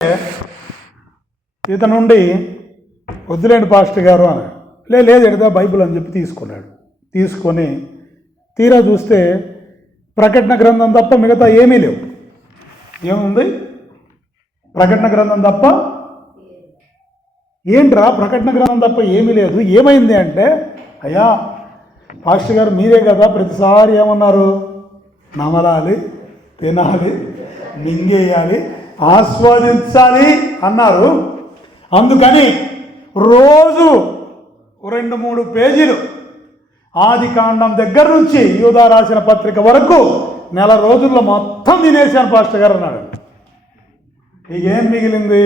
ఇతను నుండి వద్దులేండి పాస్టర్ గారు అని లేదు ఎడదా బైబిల్ అని చెప్పి తీసుకున్నాడు. తీసుకొని తీరా చూస్తే ప్రకటన గ్రంథం తప్ప మిగతా ఏమీ లేవు. ఏముంది? ప్రకటన గ్రంథం తప్ప. ఏంట్రా ప్రకటన గ్రంథం తప్ప ఏమీ లేదు, ఏమైంది అంటే, అయ్యా పాస్టర్ గారు మీరే కదా ప్రతిసారి ఏమన్నారు, నమలాలి, తినాలి, మింగేయాలి, ఆస్వాదించాలి అన్నారు. అందుకని రోజు 2-3 పేజీలు ఆది కాండం దగ్గర నుంచి యూదా రాసిన పత్రిక వరకు నెల రోజుల్లో మొత్తం తినేశాను పాస్టర్ గారు అన్నాడు. ఇక ఏం మిగిలింది?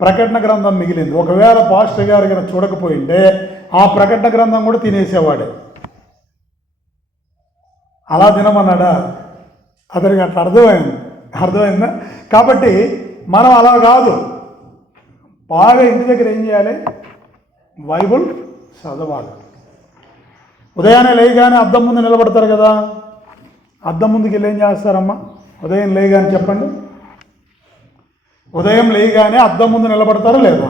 ప్రకటన గ్రంథం మిగిలింది. ఒకవేళ పాస్టర్ గారు కనుక చూడకపోయింటే ఆ ప్రకటన గ్రంథం కూడా తినేసేవాడే. అలా తినమన్నాడా? అతనికి అట్లా అర్థమైందా? కాబట్టి మనం అలా కాదు, బాగా ఇంటి దగ్గర ఏం చేయాలి? బైబుల్ చదవాలి. ఉదయాన్నే లేయగానే అద్దం ముందు నిలబడతారు కదా, అద్దం ముందుకు వెళ్ళి ఏం చేస్తారమ్మా? ఉదయం లేయగానే చెప్పండి. ఉదయం లేయగానే అద్దం ముందు నిలబడతారా లేదా?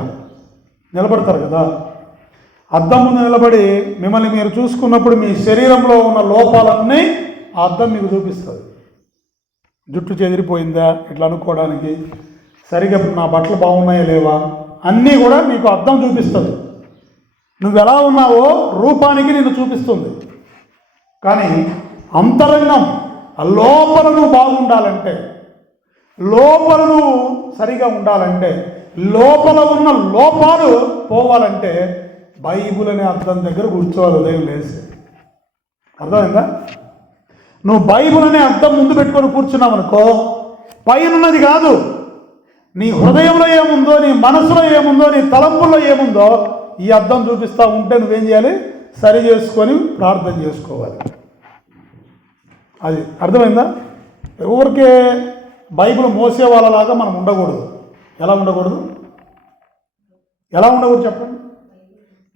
నిలబడతారు కదా. అద్దం ముందు నిలబడి మిమ్మల్ని మీరు చూసుకున్నప్పుడు మీ శరీరంలో ఉన్న లోపాలన్నీ ఆ అద్దం మీకు చూపిస్తుంది. జుట్టు చెదిరిపోయిందా ఇట్లా అనుకోవడానికి, సరిగా నా బట్టలు బాగున్నాయా లేవా అన్నీ కూడా నీకు అద్దం చూపిస్తుంది. నువ్వు ఎలా ఉన్నావో రూపానికి నిన్ను చూపిస్తుంది. కానీ అంతరంగం లోపల నువ్వు బాగుండాలంటే, లోపల నువ్వు సరిగా ఉండాలంటే, లోపల ఉన్న లోపాలు పోవాలంటే బైబుల్ అనే అద్దం దగ్గర కూర్చోవాలి ఉదయం లేసి. అర్థమైందా? నువ్వు బైబుల్ అనే అద్దం ముందు పెట్టుకొని కూర్చున్నావు అనుకో, పైనున్నది కాదు, నీ హృదయంలో ఏముందో, నీ మనసులో ఏముందో, నీ తలంపుల్లో ఏముందో ఈ అద్దం చూపిస్తూ ఉంటే నువ్వేం చేయాలి? సరి చేసుకొని ప్రార్థన చేసుకోవాలి. అది అర్థమైందా? ఎవరికే బైబిల్ మోసే వాళ్ళలాగా మనం ఉండకూడదు. ఎలా ఉండకూడదు? చెప్పండి.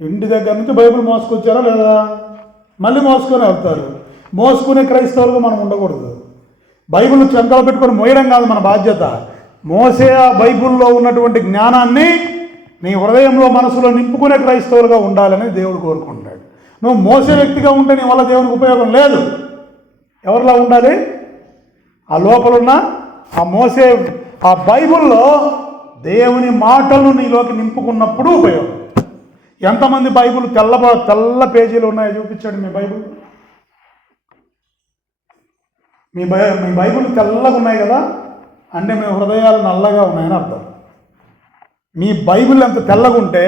ఇంటి దగ్గర నుంచి బైబిల్ మోసుకొచ్చారా లేదా? మళ్ళీ మోసుకొని వెళ్తారు. మోసుకునే క్రైస్తవులుగా మనం ఉండకూడదు. బైబిల్ చెంతలో పెట్టుకొని మోయడం కాదు మన బాధ్యత. మోసే ఆ బైబిల్లో ఉన్నటువంటి జ్ఞానాన్ని నీ హృదయంలో మనసులో నింపుకునే క్రైస్తవులుగా ఉండాలని దేవుడు కోరుకుంటాడు. నువ్వు మోసే వ్యక్తిగా ఉంటే నీ వల్ల దేవునికి ఉపయోగం లేదు. ఎవరిలా ఉండాలి? ఆ లోపలున్న ఆ మోసే ఆ బైబిల్లో దేవుని మాటలను నీలోకి నింపుకున్నప్పుడు ఉపయోగం. ఎంతమంది బైబిల్ తెల్ల పేజీలు ఉన్నాయో చూపించండి. మీ బైబిల్ మీ బైబిల్ తెల్లగా ఉన్నాయి కదా అంటే మీ హృదయాలు నల్లగా ఉన్నాయని అర్థం. మీ బైబిల్ ఎంత తెల్లగా ఉంటే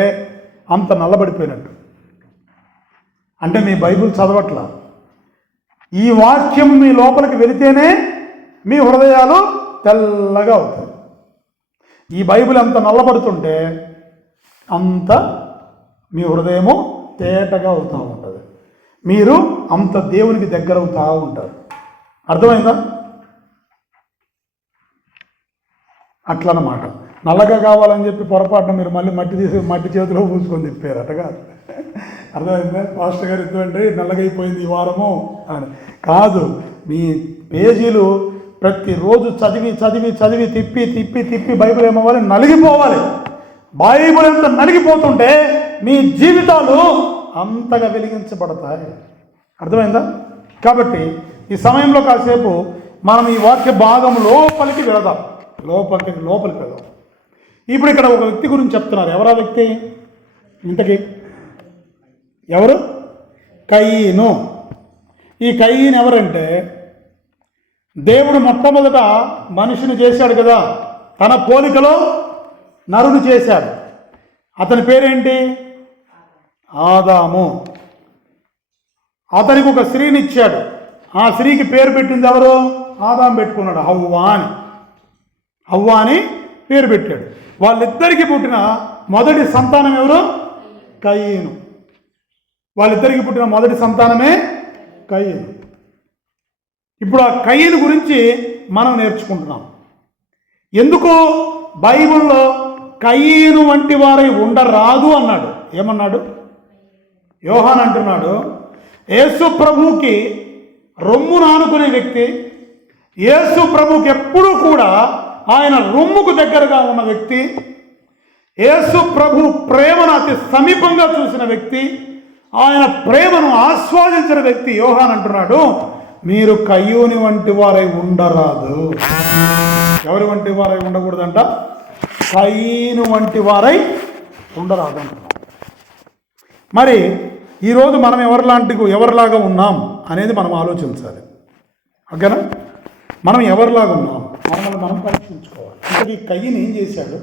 అంత నల్లబడిపోయినట్టు. అంటే మీ బైబిల్ చదవట్లా. ఈ వాక్యం మీ లోపలికి వెళితేనే మీ హృదయాలు తెల్లగా అవుతాయి. ఈ బైబిల్ ఎంత నల్లబడుతుంటే అంత మీ హృదయము తేటగా అవుతూ ఉంటుంది. మీరు అంత దేవునికి దగ్గర అవుతూ ఉంటారు. అర్థమైందా? అట్లన్నమాట. నల్లగా కావాలని చెప్పి పొరపాటున మీరు మళ్ళీ మట్టి చేతిలో పూసుకొని తిప్పారు. అట్టగా అర్థమైందా? పాస్టర్ గారు ఇటువంటి నల్లగైపోయింది ఈ వారము అని కాదు. మీ పేజీలు ప్రతిరోజు చదివి తిప్పి బైబిల్ ఏమవ్వాలి? నలిగిపోవాలి. బైబిల్ ఎంత నలిగిపోతుంటే మీ జీవితాలు అంతగా వెలిగించబడతాయి. అర్థమైందా? కాబట్టి ఈ సమయంలో కాసేపు మనం ఈ వాక్య భాగం లోపలికి వెళదాం. లోపలికి వెళదాం. ఇప్పుడు ఇక్కడ ఒక వ్యక్తి గురించి చెప్తున్నారు. ఎవరా వ్యక్తి? ఇంతకీ ఎవరు? కయీను. ఈ కయీను ఎవరంటే, దేవుడు మొట్టమొదట మనిషిని చేశాడు కదా, తన పోలికలో నరుని చేశాడు. అతని పేరేంటి? ఆదాము. అతనికి ఒక స్త్రీని ఇచ్చాడు. ఆ స్త్రీకి పేరు పెట్టింది ఎవరు? ఆదాము పెట్టుకున్నాడు. హవ్వ అని పేరు పెట్టాడు. వాళ్ళిద్దరికి పుట్టిన మొదటి సంతానం ఎవరు? కయీను. వాళ్ళిద్దరికి పుట్టిన మొదటి సంతానమే కయీను. ఇప్పుడు ఆ కయీను గురించి మనం నేర్చుకుంటున్నాం. ఎందుకు బైబిల్లో కయీను వంటి వారై ఉండరాదు అన్నాడు. ఏమన్నాడు? యోహాన్ అంటున్నాడు, యేసు ప్రభువుకి రొమ్మును ఆనుకునే వ్యక్తి, యేసు ప్రభువుకి ఎప్పుడూ కూడా ఆయన రొమ్ముకు దగ్గరగా ఉన్న వ్యక్తి, యేసు ప్రభు ప్రేమను అతి సమీపంగా చూసిన వ్యక్తి, ఆయన ప్రేమను ఆస్వాదించిన వ్యక్తి యోహాన్ అంటున్నాడు, మీరు కయ్యూని వంటి వారై ఉండరాదు. ఎవరి వంటి వారై ఉండకూడదంట? కయ్యను వంటి వారై ఉండరాదు అంటున్నాడు. మరి ఈరోజు మనం ఎవరిలాగా ఉన్నాం అనేది మనం ఆలోచించాలి. ఓకేనా? మనం ఎవరిలాగా ఉన్నాం మనల్ని మనం పరీక్షించుకోవాలి. ఇంతకీ కయ్యను ఏం చేశాడు?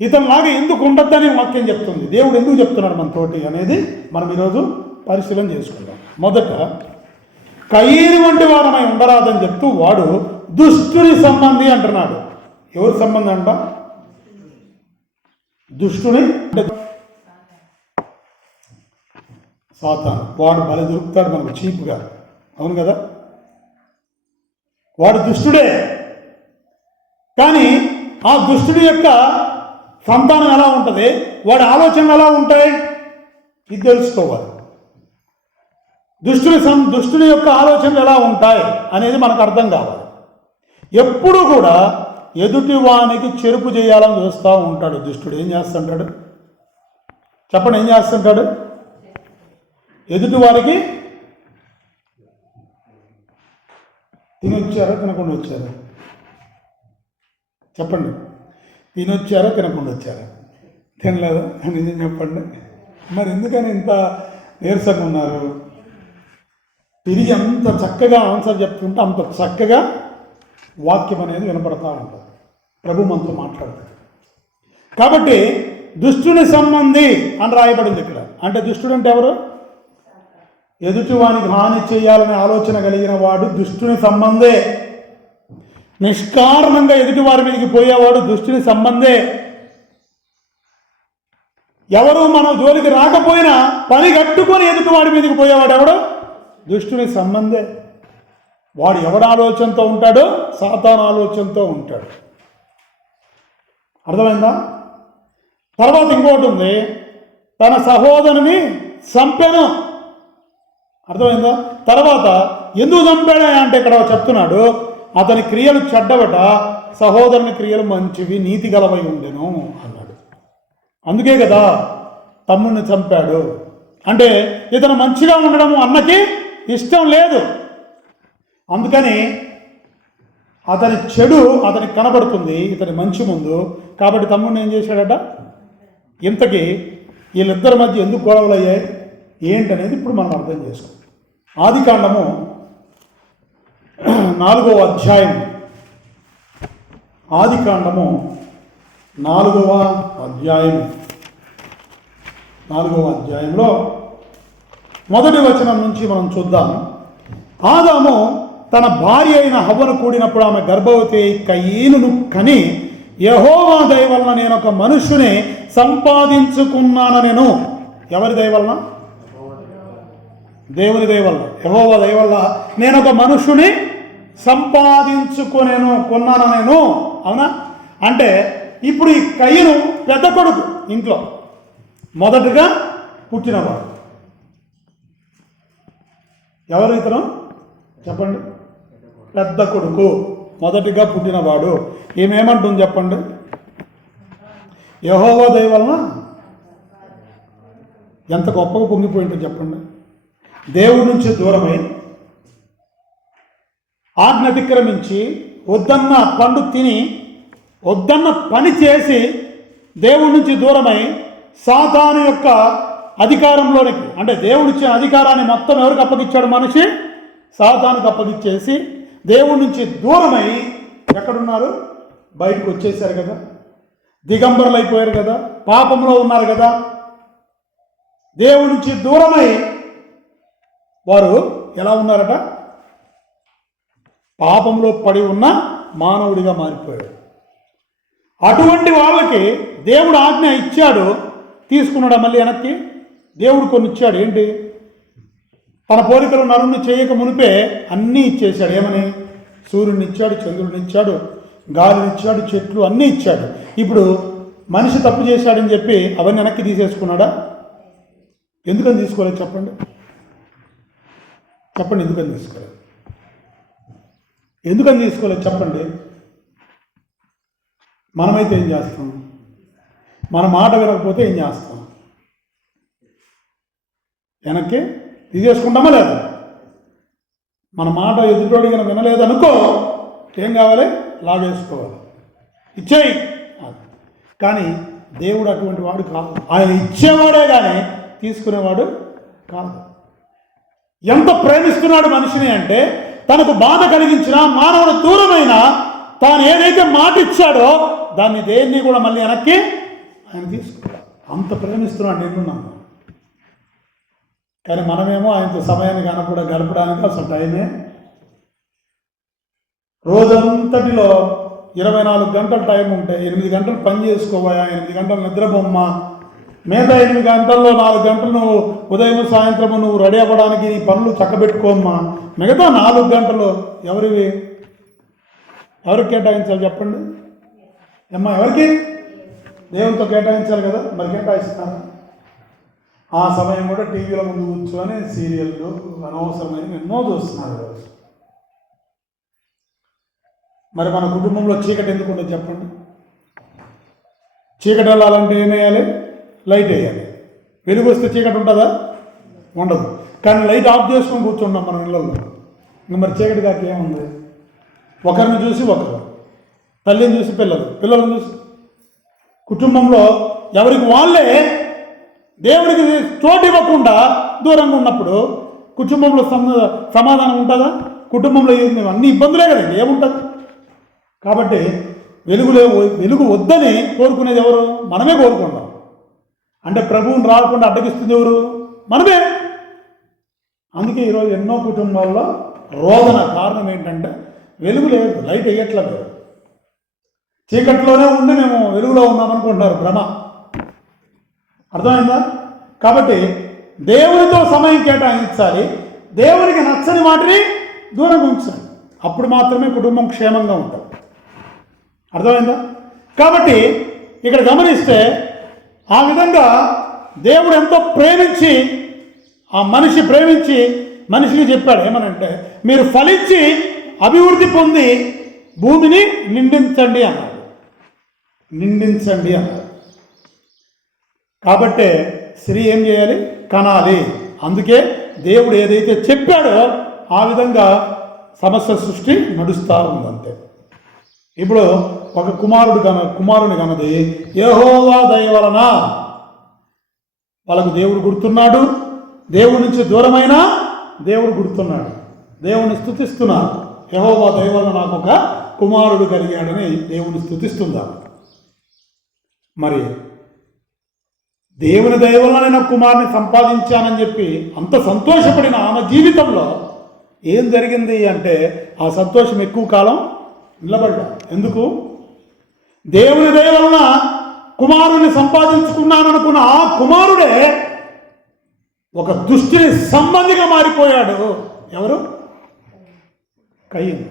ఇతనిలాగా ఎందుకు ఉండొద్దని వాక్యం చెప్తుంది, దేవుడు ఎందుకు చెప్తున్నాడు మనతోటి అనేది మనం ఈరోజు పరిశీలన చేసుకుందాం. మొదట కయ్యను వంటి వారమై ఉండరాదని చెప్తూ వాడు దుష్టుని సంబంధి అంటున్నాడు. ఎవరి సంబంధి అంట? దుష్టుని అంటే సాతాను. వాడు బలి దొరుకుతాడు మనకు చీప్గా, అవును కదా? వాడు దుష్టుడే. కానీ ఆ దుష్టుడి యొక్క సంతానం ఎలా ఉంటుంది, వాడి ఆలోచనలు ఎలా ఉంటాయి, ఇది తెలుసుకోవాలి. దుష్టుని యొక్క ఆలోచనలు ఎలా ఉంటాయి అనేది మనకు అర్థం కావాలి. ఎప్పుడు కూడా ఎదుటి వానికి చెరుపు చేయాలని చూస్తూ ఉంటాడు దుష్టుడు. ఏం చేస్తుంటాడు చెప్పండి? ఏం చేస్తుంటాడు? ఎదుటి వారికి తినొచ్చారా తినకుండా వచ్చారా? చెప్పండి. తినొచ్చారా తినకుండా వచ్చారా? తినలేదా? నిజం చెప్పండి. మరి ఎందుకని ఇంత నీరసంగా ఉన్నారు? తిరిగి అంత చక్కగా ఆన్సర్ చెప్తుంటే అంత చక్కగా వాక్యం అనేది వినపడతా ఉంటుంది. ప్రభు మనతో మాట్లాడతాడు. కాబట్టి దుష్టుని సంబంధి అని రాయబడింది ఇక్కడ. అంటే దుష్టుడు అంటే ఎవరు? ఎదుటి వానికి హాని చేయాలనే ఆలోచన కలిగిన వాడు దుష్టుని సంబంధే. నిష్కారణంగా ఎదుటి వారి మీదకి పోయేవాడు దుష్టుని సంబంధే. ఎవరు మన జోలికి రాకపోయినా పని కట్టుకొని ఎదుటి వాడి మీదకి పోయేవాడు ఎవడు? దుష్టుని సంబంధే. వాడు ఎవడు ఆలోచనతో ఉంటాడో? సాతాను ఆలోచనతో ఉంటాడు. అర్థమైందా? తర్వాత ఇంకోటి ఉంది, తన సహోదరుని చంపెను. అర్థమైందా? తర్వాత ఎందుకు చంపాడా అంటే ఇక్కడ చెప్తున్నాడు, అతని క్రియలు చెడ్డవట, సహోదరుని క్రియలు మంచివి, నీతి గలవై ఉండెను అన్నాడు. అందుకే కదా తమ్ముడిని చంపాడు. అంటే ఇతను మంచిగా ఉండడం అన్నకి ఇష్టం లేదు. అందుకని అతని చెడు అతనికి కనబడుతుంది ఇతని మంచి ముందు. కాబట్టి తమ్ముడిని ఏం చేశాడట? ఇంతకీ వీళ్ళిద్దరి మధ్య ఎందుకు గొడవలు అయ్యాయి ఏంటనేది ఇప్పుడు మనం అర్థం చేసుకోం. ఆదికాండము 4వ అధ్యాయం. ఆదికాండము 4వ అధ్యాయంలో మొదటి వచనం నుంచి మనం చూద్దాం. ఆదాము తన భార్య అయిన హవ్వను కూడినప్పుడు ఆమె గర్భవతి కయీనును కని, యెహోవా దయ వలన నేను ఒక మనుష్యుని సంపాదించుకున్నాను. నేను ఎవరి దయ వలన? దేవుని దయ వల్ల, యెహోవా దయ వల్ల నేను ఒక మనుష్యుని కొన్నాను నేను. అవునా? అంటే ఇప్పుడు ఈ కయ్యను పెద్ద కొడుకు, ఇంట్లో మొదటగా పుట్టినవాడు. ఎవరు ఇతను చెప్పండి? పెద్ద కొడుకు, మొదటిగా పుట్టినవాడు. ఏమేమంటుంది చెప్పండి? యెహోవా దయ వలన ఎంత గొప్పగా పొంగిపోయింటుంది చెప్పండి. దేవుడి నుంచి దూరమై, ఆజ్ఞ అతిక్రమించి, వద్దన్న పండు తిని, వద్దన్న పని చేసి, దేవుడి నుంచి దూరమై సాతాను యొక్క అధికారంలోనికి, అంటే దేవుడిచ్చిన అధికారాన్ని మొత్తం ఎవరికి అప్పగించాడు? మనిషి సాతానుకు అప్పగించేసి దేవుడి నుంచి దూరమై ఎక్కడున్నారు? బయటకు వచ్చేసారు కదా, దిగంబరులు అయిపోయారు కదా, పాపంలో ఉన్నారు కదా. దేవుడి నుంచి దూరమై వారు ఎలా ఉన్నారట? పాపంలో పడి ఉన్న మానవుడిగా మారిపోయాడు. అటువంటి వాళ్ళకి దేవుడు ఆజ్ఞ ఇచ్చాడు, తీసుకున్నాడు మళ్ళీ వెనక్కి. దేవుడు కొన్ని ఇచ్చాడు. ఏంటి? తన పోలికలు నరుణ్ణి చేయక మునిపే అన్నీ ఇచ్చేశాడు. ఏమని? సూర్యుని ఇచ్చాడు, చంద్రుడిని ఇచ్చాడు, గాలిని ఇచ్చాడు, చెట్లు అన్నీ ఇచ్చాడు. ఇప్పుడు మనిషి తప్పు చేశాడని చెప్పి అవన్నీ వెనక్కి తీసేసుకున్నాడా? ఎందుకని తీసుకోలేదు చెప్పండి? ఎందుకని తీసుకోలేదు? చెప్పండి. మనమైతే ఏం చేస్తాం? మన మాట వినకపోతే ఏం చేస్తాం? వెనక్కి తీసేసుకుంటామా లేదా? మన మాట ఎదుటోడి కనుక వినలేదనుకో ఏం కావాలి? లాగేసుకోవాలి, ఇచ్చేయి. కానీ దేవుడు అటువంటి వాడు కాదు. ఆయన ఇచ్చేవాడే కానీ తీసుకునేవాడు కాదు. ఎంత ప్రేమిస్తున్నాడు మనిషిని అంటే, తనకు బాధ కలిగించినా, మానవుడు దూరమైనా, తాను ఏదైతే మాట ఇచ్చాడో దాన్ని దేన్ని కూడా మళ్ళీ వెనక్కి ఆయన తీసుకుంటాడు. అంత ప్రేమిస్తున్నాడు నిన్ను. కానీ మనమేమో ఆయనతో సమయాన్ని కూడా గడపడానికి అసలు టైమే. రోజంతటిలో 24 గంటలు టైం ఉంటే 8 గంటలు పని చేసుకోబోయా, 8 గంటలు నిద్రబొమ్మ, మిగతా 8 గంటల్లో 4 గంటలు నువ్వు ఉదయం సాయంత్రము నువ్వు రెడీ అవ్వడానికి నీ పనులు చక్కబెట్టుకోమ్మా. మిగతా 4 గంటలు ఎవరికి కేటాయించాలి చెప్పండి? అమ్మా, ఎవరికి? దేవునితో కేటాయించాలి కదా. మరి కేటాయిస్తాను. ఆ సమయం కూడా టీవీల ముందు కూర్చొని సీరియళ్ళు అనవసరమైన ఎన్నో చూస్తున్నారు రోజు. మరి మన కుటుంబంలో చీకటి ఎందుకు ఉండదు చెప్పండి? చీకటి వెళ్ళాలంటే ఏం వేయాలి? లైట్ వేయాలి. వెలుగు వస్తే చీకటి ఉంటుందా? ఉండదు. కానీ లైట్ ఆఫ్ చేసుకొని కూర్చుంటాం మనం ఇళ్ళల్లో. ఇంకా మరి చీకటి కాక ఏముంది? ఒకరిని చూసి ఒకరు, తల్లిని చూసి పిల్లలు, పిల్లలను చూసి కుటుంబంలో ఎవరికి వాళ్ళే దేవుడికి చోటు ఇవ్వకుండా దూరంగా ఉన్నప్పుడు కుటుంబంలో సమాధానం ఉంటుందా? కుటుంబంలో అన్ని ఇబ్బందులే కదండి, ఏముంటుంది? కాబట్టి వెలుగు వద్దని కోరుకునేది ఎవరు? మనమే కోరుకుంటాం. అంటే ప్రభువుని రాకుండా అడ్డగిస్తుంది ఎవరు? మనమే. అందుకే ఈరోజు ఎన్నో కుటుంబాల్లో రోదన కారణం ఏంటంటే వెలుగు లేదు, లైట్ వేయట్లేదు. చీకట్లోనే ఉండి మేము వెలుగులో ఉన్నామనుకుంటున్నారు, భ్రమ. అర్థమైందా? కాబట్టి దేవునితో సమయం కేటాయించాలి, దేవునికి నచ్చని వాటిని దూరంగా ఉంచాలి. అప్పుడు మాత్రమే కుటుంబం క్షేమంగా ఉంటుంది. అర్థమైందా? కాబట్టి ఇక్కడ గమనిస్తే ఆ విధంగా దేవుడు ఎంతో ప్రేమించి మనిషికి చెప్పాడు ఏమనంటే, మీరు ఫలించి అభివృద్ధి పొంది భూమిని నిండించండి అన్నాడు. కాబట్టే స్త్రీ ఏం చేయాలి? కనాలి. అందుకే దేవుడు ఏదైతే చెప్పాడో ఆ విధంగా సమస్య సృష్టి నడుస్తూ ఉందంతే. ఇప్పుడు ఒక కుమారుని కన్నది యెహోవా దయ వలన వాళ్ళకు దేవుడు గుర్తున్నాడు. దేవుడి నుంచి దూరమైన దేవుడు గుర్తున్నాడు. దేవుని స్తుతిస్తున్నారు. యెహోవా దయ వలన నాకు ఒక కుమారుడు కలిగాడని దేవుని స్తుతిస్తుందా? మరి దేవుని దయ వలన నేను కుమారుని సంపాదించానని చెప్పి అంత సంతోషపడిన ఆమె జీవితంలో ఏం జరిగింది అంటే, ఆ సంతోషం ఎక్కువ కాలం నిలబడ్డా. ఎందుకు? దేవుని దయ వలన కుమారుని సంపాదించుకున్నాననుకున్న ఆ కుమారుడే ఒక దుష్టుని సంబంధిగా మారిపోయాడు. ఎవరు? కయ్యను.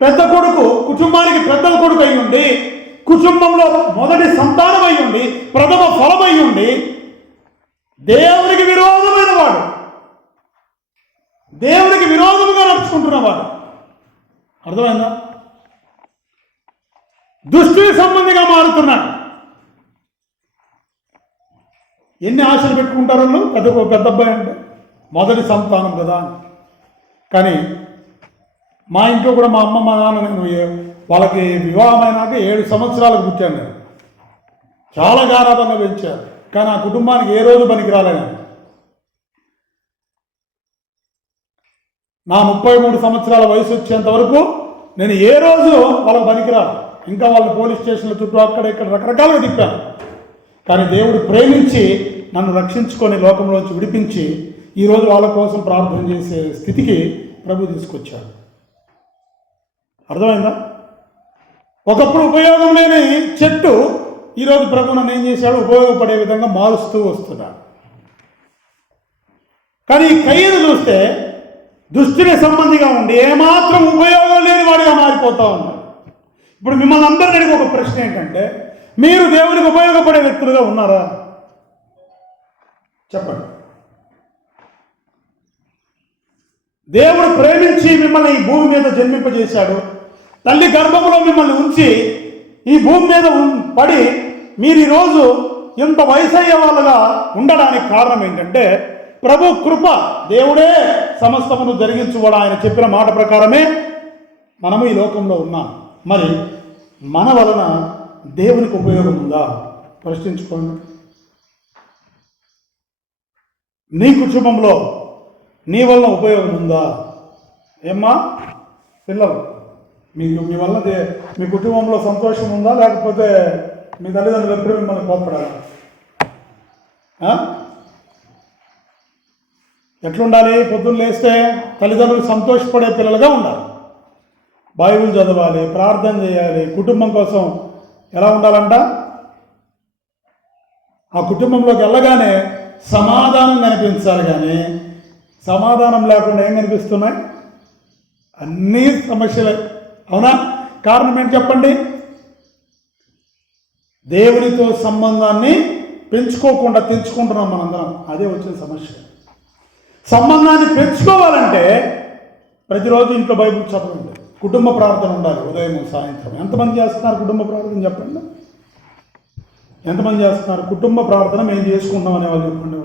పెద్ద కొడుకు, కుటుంబానికి పెద్ద కొడుకు అయ్యుండి, కుటుంబంలో మొదటి సంతానం అయ్యుండి, ప్రథమ ఫలం అయ్యుండి, దేవునికి విరోధమైన వాడు, దేవునికి విరోధముగా నడుచుకుంటున్నవాడు. అర్థమైందా? దుష్టుని సంబంధిగా మారుతున్నాడు. ఎన్ని ఆశలు పెట్టుకుంటారు వాళ్ళు? పెద్ద అబ్బాయి అంటే మొదటి సంతానం కదా. కానీ మా ఇంట్లో కూడా మా అమ్మ మా నాన్న, నేను వాళ్ళకి వివాహమైనాక 7 సంవత్సరాలకు పుట్టాను. నేను చాలా గారాబంగా పెంచారు. కానీ ఆ కుటుంబానికి ఏ రోజు పనికి రాలేను. నా 33 సంవత్సరాల వయసు వచ్చేంత వరకు నేను ఏ రోజు వాళ్ళకి పనికిరాను. ఇంకా వాళ్ళ పోలీస్ స్టేషన్ల చుట్టూ అక్కడ ఇక్కడ రకరకాలుగా తిప్పాను. కానీ దేవుడు ప్రేమించి నన్ను రక్షించుకొని లోకంలోంచి విడిపించి ఈరోజు వాళ్ళ కోసం ప్రార్థన చేసే స్థితికి ప్రభు తీసుకొచ్చాడు. అర్థమైందా? ఒకప్పుడు ఉపయోగం లేని చెట్టు ఈరోజు ప్రభు నన్ను ఏం చేశాడు? ఉపయోగపడే విధంగా మారుస్తూ వస్తున్నాడు. కానీ కయ్యను చూస్తే దుష్టుని సంబంధిగా ఉండి ఏమాత్రం ఉపయోగం లేని వాడిగా మారిపోతా ఉన్నాడు. ఇప్పుడు మిమ్మల్ని అందరినీ అడిగి ఒక ప్రశ్న ఏంటంటే, మీరు దేవునికి ఉపయోగపడే వ్యక్తులుగా ఉన్నారా? చెప్పండి. దేవుడు ప్రేమించి మిమ్మల్ని ఈ భూమి మీద జన్మింపజేశాడు. తల్లి గర్భంలో మిమ్మల్ని ఉంచి ఈ భూమి మీద పడి మీరు ఈరోజు ఇంత వయసయ్యే వాళ్ళగా ఉండడానికి కారణం ఏంటంటే ప్రభు కృప. దేవుడే సమస్తమును జరిగించువాడు. ఆయన చెప్పిన మాట ప్రకారమే మనము ఈ లోకంలో ఉన్నాం. మరి మన వలన దేవునికి ఉపయోగం ఉందా? ప్రశ్నించుకోండి. నీ కుటుంబంలో నీ వలన ఉపయోగం ఉందా? ఏమ్మా పిల్లలు, మీ వల్ల మీ కుటుంబంలో సంతోషం ఉందా? లేకపోతే మీ తల్లిదండ్రులు ఎప్పుడు మిమ్మల్ని కోప్పడాలా? ఎట్లుండాలి? పొద్దున్న లేస్తే తల్లిదండ్రులు సంతోషపడే పిల్లలుగా ఉండాలి. బైబిల్ చదవాలి, ప్రార్థన చేయాలి. కుటుంబం కోసం ఎలా ఉండాలంట? ఆ కుటుంబంలోకి వెళ్ళగానే సమాధానం కనిపించాలి. కానీ సమాధానం లేకుండా ఏం కనిపిస్తున్నాయి? అన్నీ సమస్యలే. అవునా? కారణం ఏంటి చెప్పండి? దేవునితో సంబంధాన్ని పెంచుకోకుండా తెంచుకుంటున్నాం మనందరం. అదే వచ్చిన సమస్య. సంబంధాన్ని పెంచుకోవాలంటే ప్రతిరోజు ఇంట్లో బైబిల్ చదవండి, కుటుంబ ప్రార్థన ఉండాలి. ఉదయం సాయంత్రం. ఎంతమంది చేస్తున్నారు కుటుంబ ప్రార్థన? చెప్పండి. ఎంతమంది చేస్తున్నారు కుటుంబ ప్రార్థన? మేము చేసుకుంటాం అనేవాళ్ళు చెప్పండి.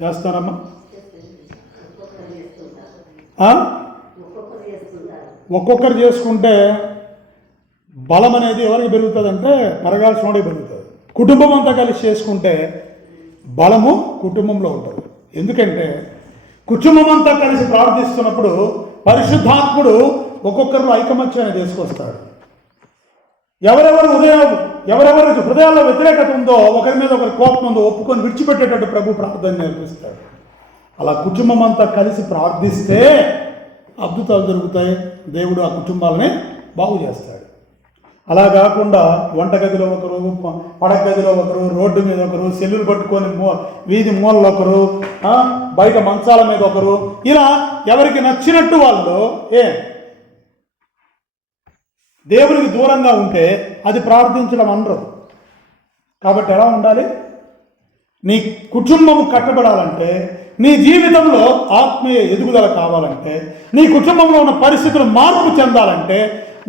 చేస్తారమ్మా? ఒక్కొక్కరు చేసుకుంటే బలం అనేది ఎవరికి పెరుగుతుందంటే పెరగాల్సినోడే పెరుగుతుంది. కుటుంబం అంతా కలిసి చేసుకుంటే బలము కుటుంబంలో ఉంటుంది. ఎందుకంటే కుటుంబం అంతా కలిసి ప్రార్థిస్తున్నప్పుడు పరిశుద్ధాత్ముడు ఒక్కొక్కరిలో ఐకమత్యాన్ని తీసుకొస్తాడు. ఎవరెవరు హృదయాల్లో వ్యతిరేకత ఉందో, ఒకరి మీద ఒకరి కోపం ఉందో ఒప్పుకొని విడిచిపెట్టేటట్టు ప్రభు ప్రార్థన నేర్పిస్తాడు. అలా కుటుంబం అంతా కలిసి ప్రార్థిస్తే అద్భుతాలు జరుగుతాయి. దేవుడు ఆ కుటుంబాలని బాగు చేస్తాడు. అలా కాకుండా వంటగదిలో ఒకరు, పడగదిలో ఒకరు, రోడ్డు మీద ఒకరు, సెల్లులు పట్టుకొని వీధి మూలలో ఒకరు, బయట మంచాల మీద ఒకరు, ఇలా ఎవరికి నచ్చినట్టు వాళ్ళు దేవునికి దూరంగా ఉంటే అది ప్రార్థించడం అనరు. కాబట్టి ఎలా ఉండాలి? నీ కుటుంబం కట్టబడాలంటే, నీ జీవితంలో ఆత్మీయ ఎదుగుదల కావాలంటే, నీ కుటుంబంలో ఉన్న పరిస్థితులు మార్పు చెందాలంటే,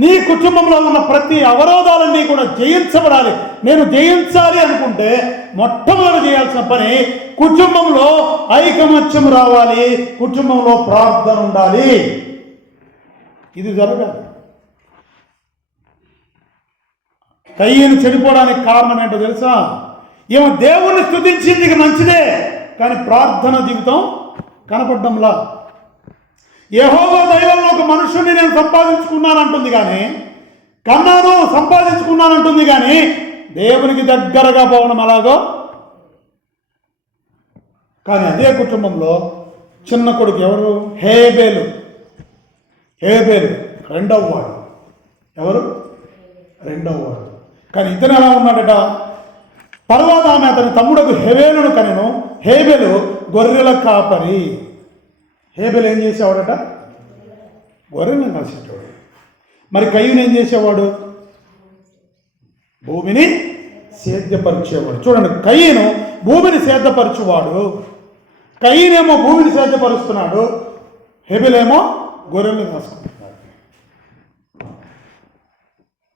నీ కుటుంబంలో ఉన్న ప్రతి అవరోధాలన్నీ కూడా జయించబడాలి. నేను జయించాలి అనుకుంటే మొట్టమొదటి చేయాల్సిన పని కుటుంబంలో ఐకమత్యం రావాలి, కుటుంబంలో ప్రార్థన ఉండాలి. ఇది జరగాలి. కయ్యను చెడిపోవడానికి కారణం ఏంటో తెలుసా? ఏమో దేవుణ్ణి స్తుతించింది మంచిదే, కానీ ప్రార్థన జీవితం కనపడ్డంలా. యెహోవా దైవంలో ఒక మనుషుని నేను సంపాదించుకున్నానంటుంది కానీ, కన్నాను సంపాదించుకున్నానంటుంది కానీ దేవునికి దగ్గరగా పోవడం అలాగో. కానీ అదే కుటుంబంలో చిన్న కొడుకు ఎవరు? హేబేలు రెండవ వాడు. ఎవరు? రెండవ వాడు. కానీ ఇతను ఎలా ఉన్నాడట? తర్వాత ఆమె అతని తమ్ముడకు హేబేలును కనెను. హేబేలు గొర్రెల కాపరి. హేబేలు ఏం చేసేవాడట? గొర్రెలను కాసేటవాడు. మరి కయ్యూను ఏం చేసేవాడు? భూమిని సేద్యపరిచేవాడు. చూడండి, కయ్యూను భూమిని సేద్యపరచువాడు. కయ్యూనేమో భూమిని సేద్యపరుస్తున్నాడు, హేబేలేమో గొర్రెలను కాసుకుంటున్నాడు.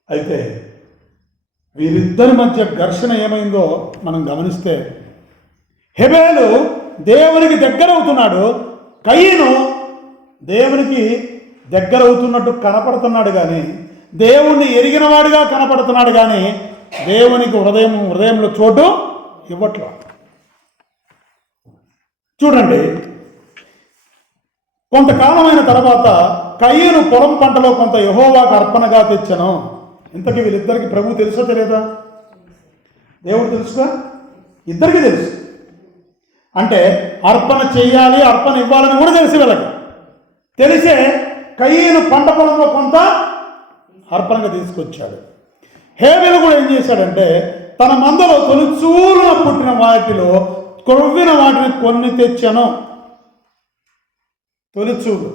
అయితే వీరిద్దరి మధ్య ఘర్షణ ఏమైందో మనం గమనిస్తే, హేబేలు దేవునికి దగ్గర అవుతున్నాడు, కయ్యూను దేవునికి దగ్గర అవుతున్నట్టు కనపడుతున్నాడు కానీ, దేవుణ్ణి ఎరిగినవాడిగా కనపడుతున్నాడు కానీ దేవునికి హృదయంలో చోటు ఇవ్వట్లా. చూడండి, కొంతకాలమైన తర్వాత కయ్యూను పొలం పంటలో కొంత యెహోవాకు అర్పణగా తెచ్చను. ఇంతకీ వీళ్ళిద్దరికి ప్రభు తెలుసో తెలియదా? దేవుడు తెలుసుగా, ఇద్దరికి తెలుసు. అంటే అర్పణ చెయ్యాలి, అర్పణ ఇవ్వాలని కూడా తెలిసి వీళ్ళకి తెలిసే కయ్యూను పంట పొలంలో కొంత అర్పణగా తీసుకొచ్చాడు. హేబేలు కూడా ఏం చేశాడంటే తన మందలో తొలిచూలున పుట్టిన వాటిలో కొవ్విన వాటిని కొన్ని తెచ్చాను. తొలిచూలు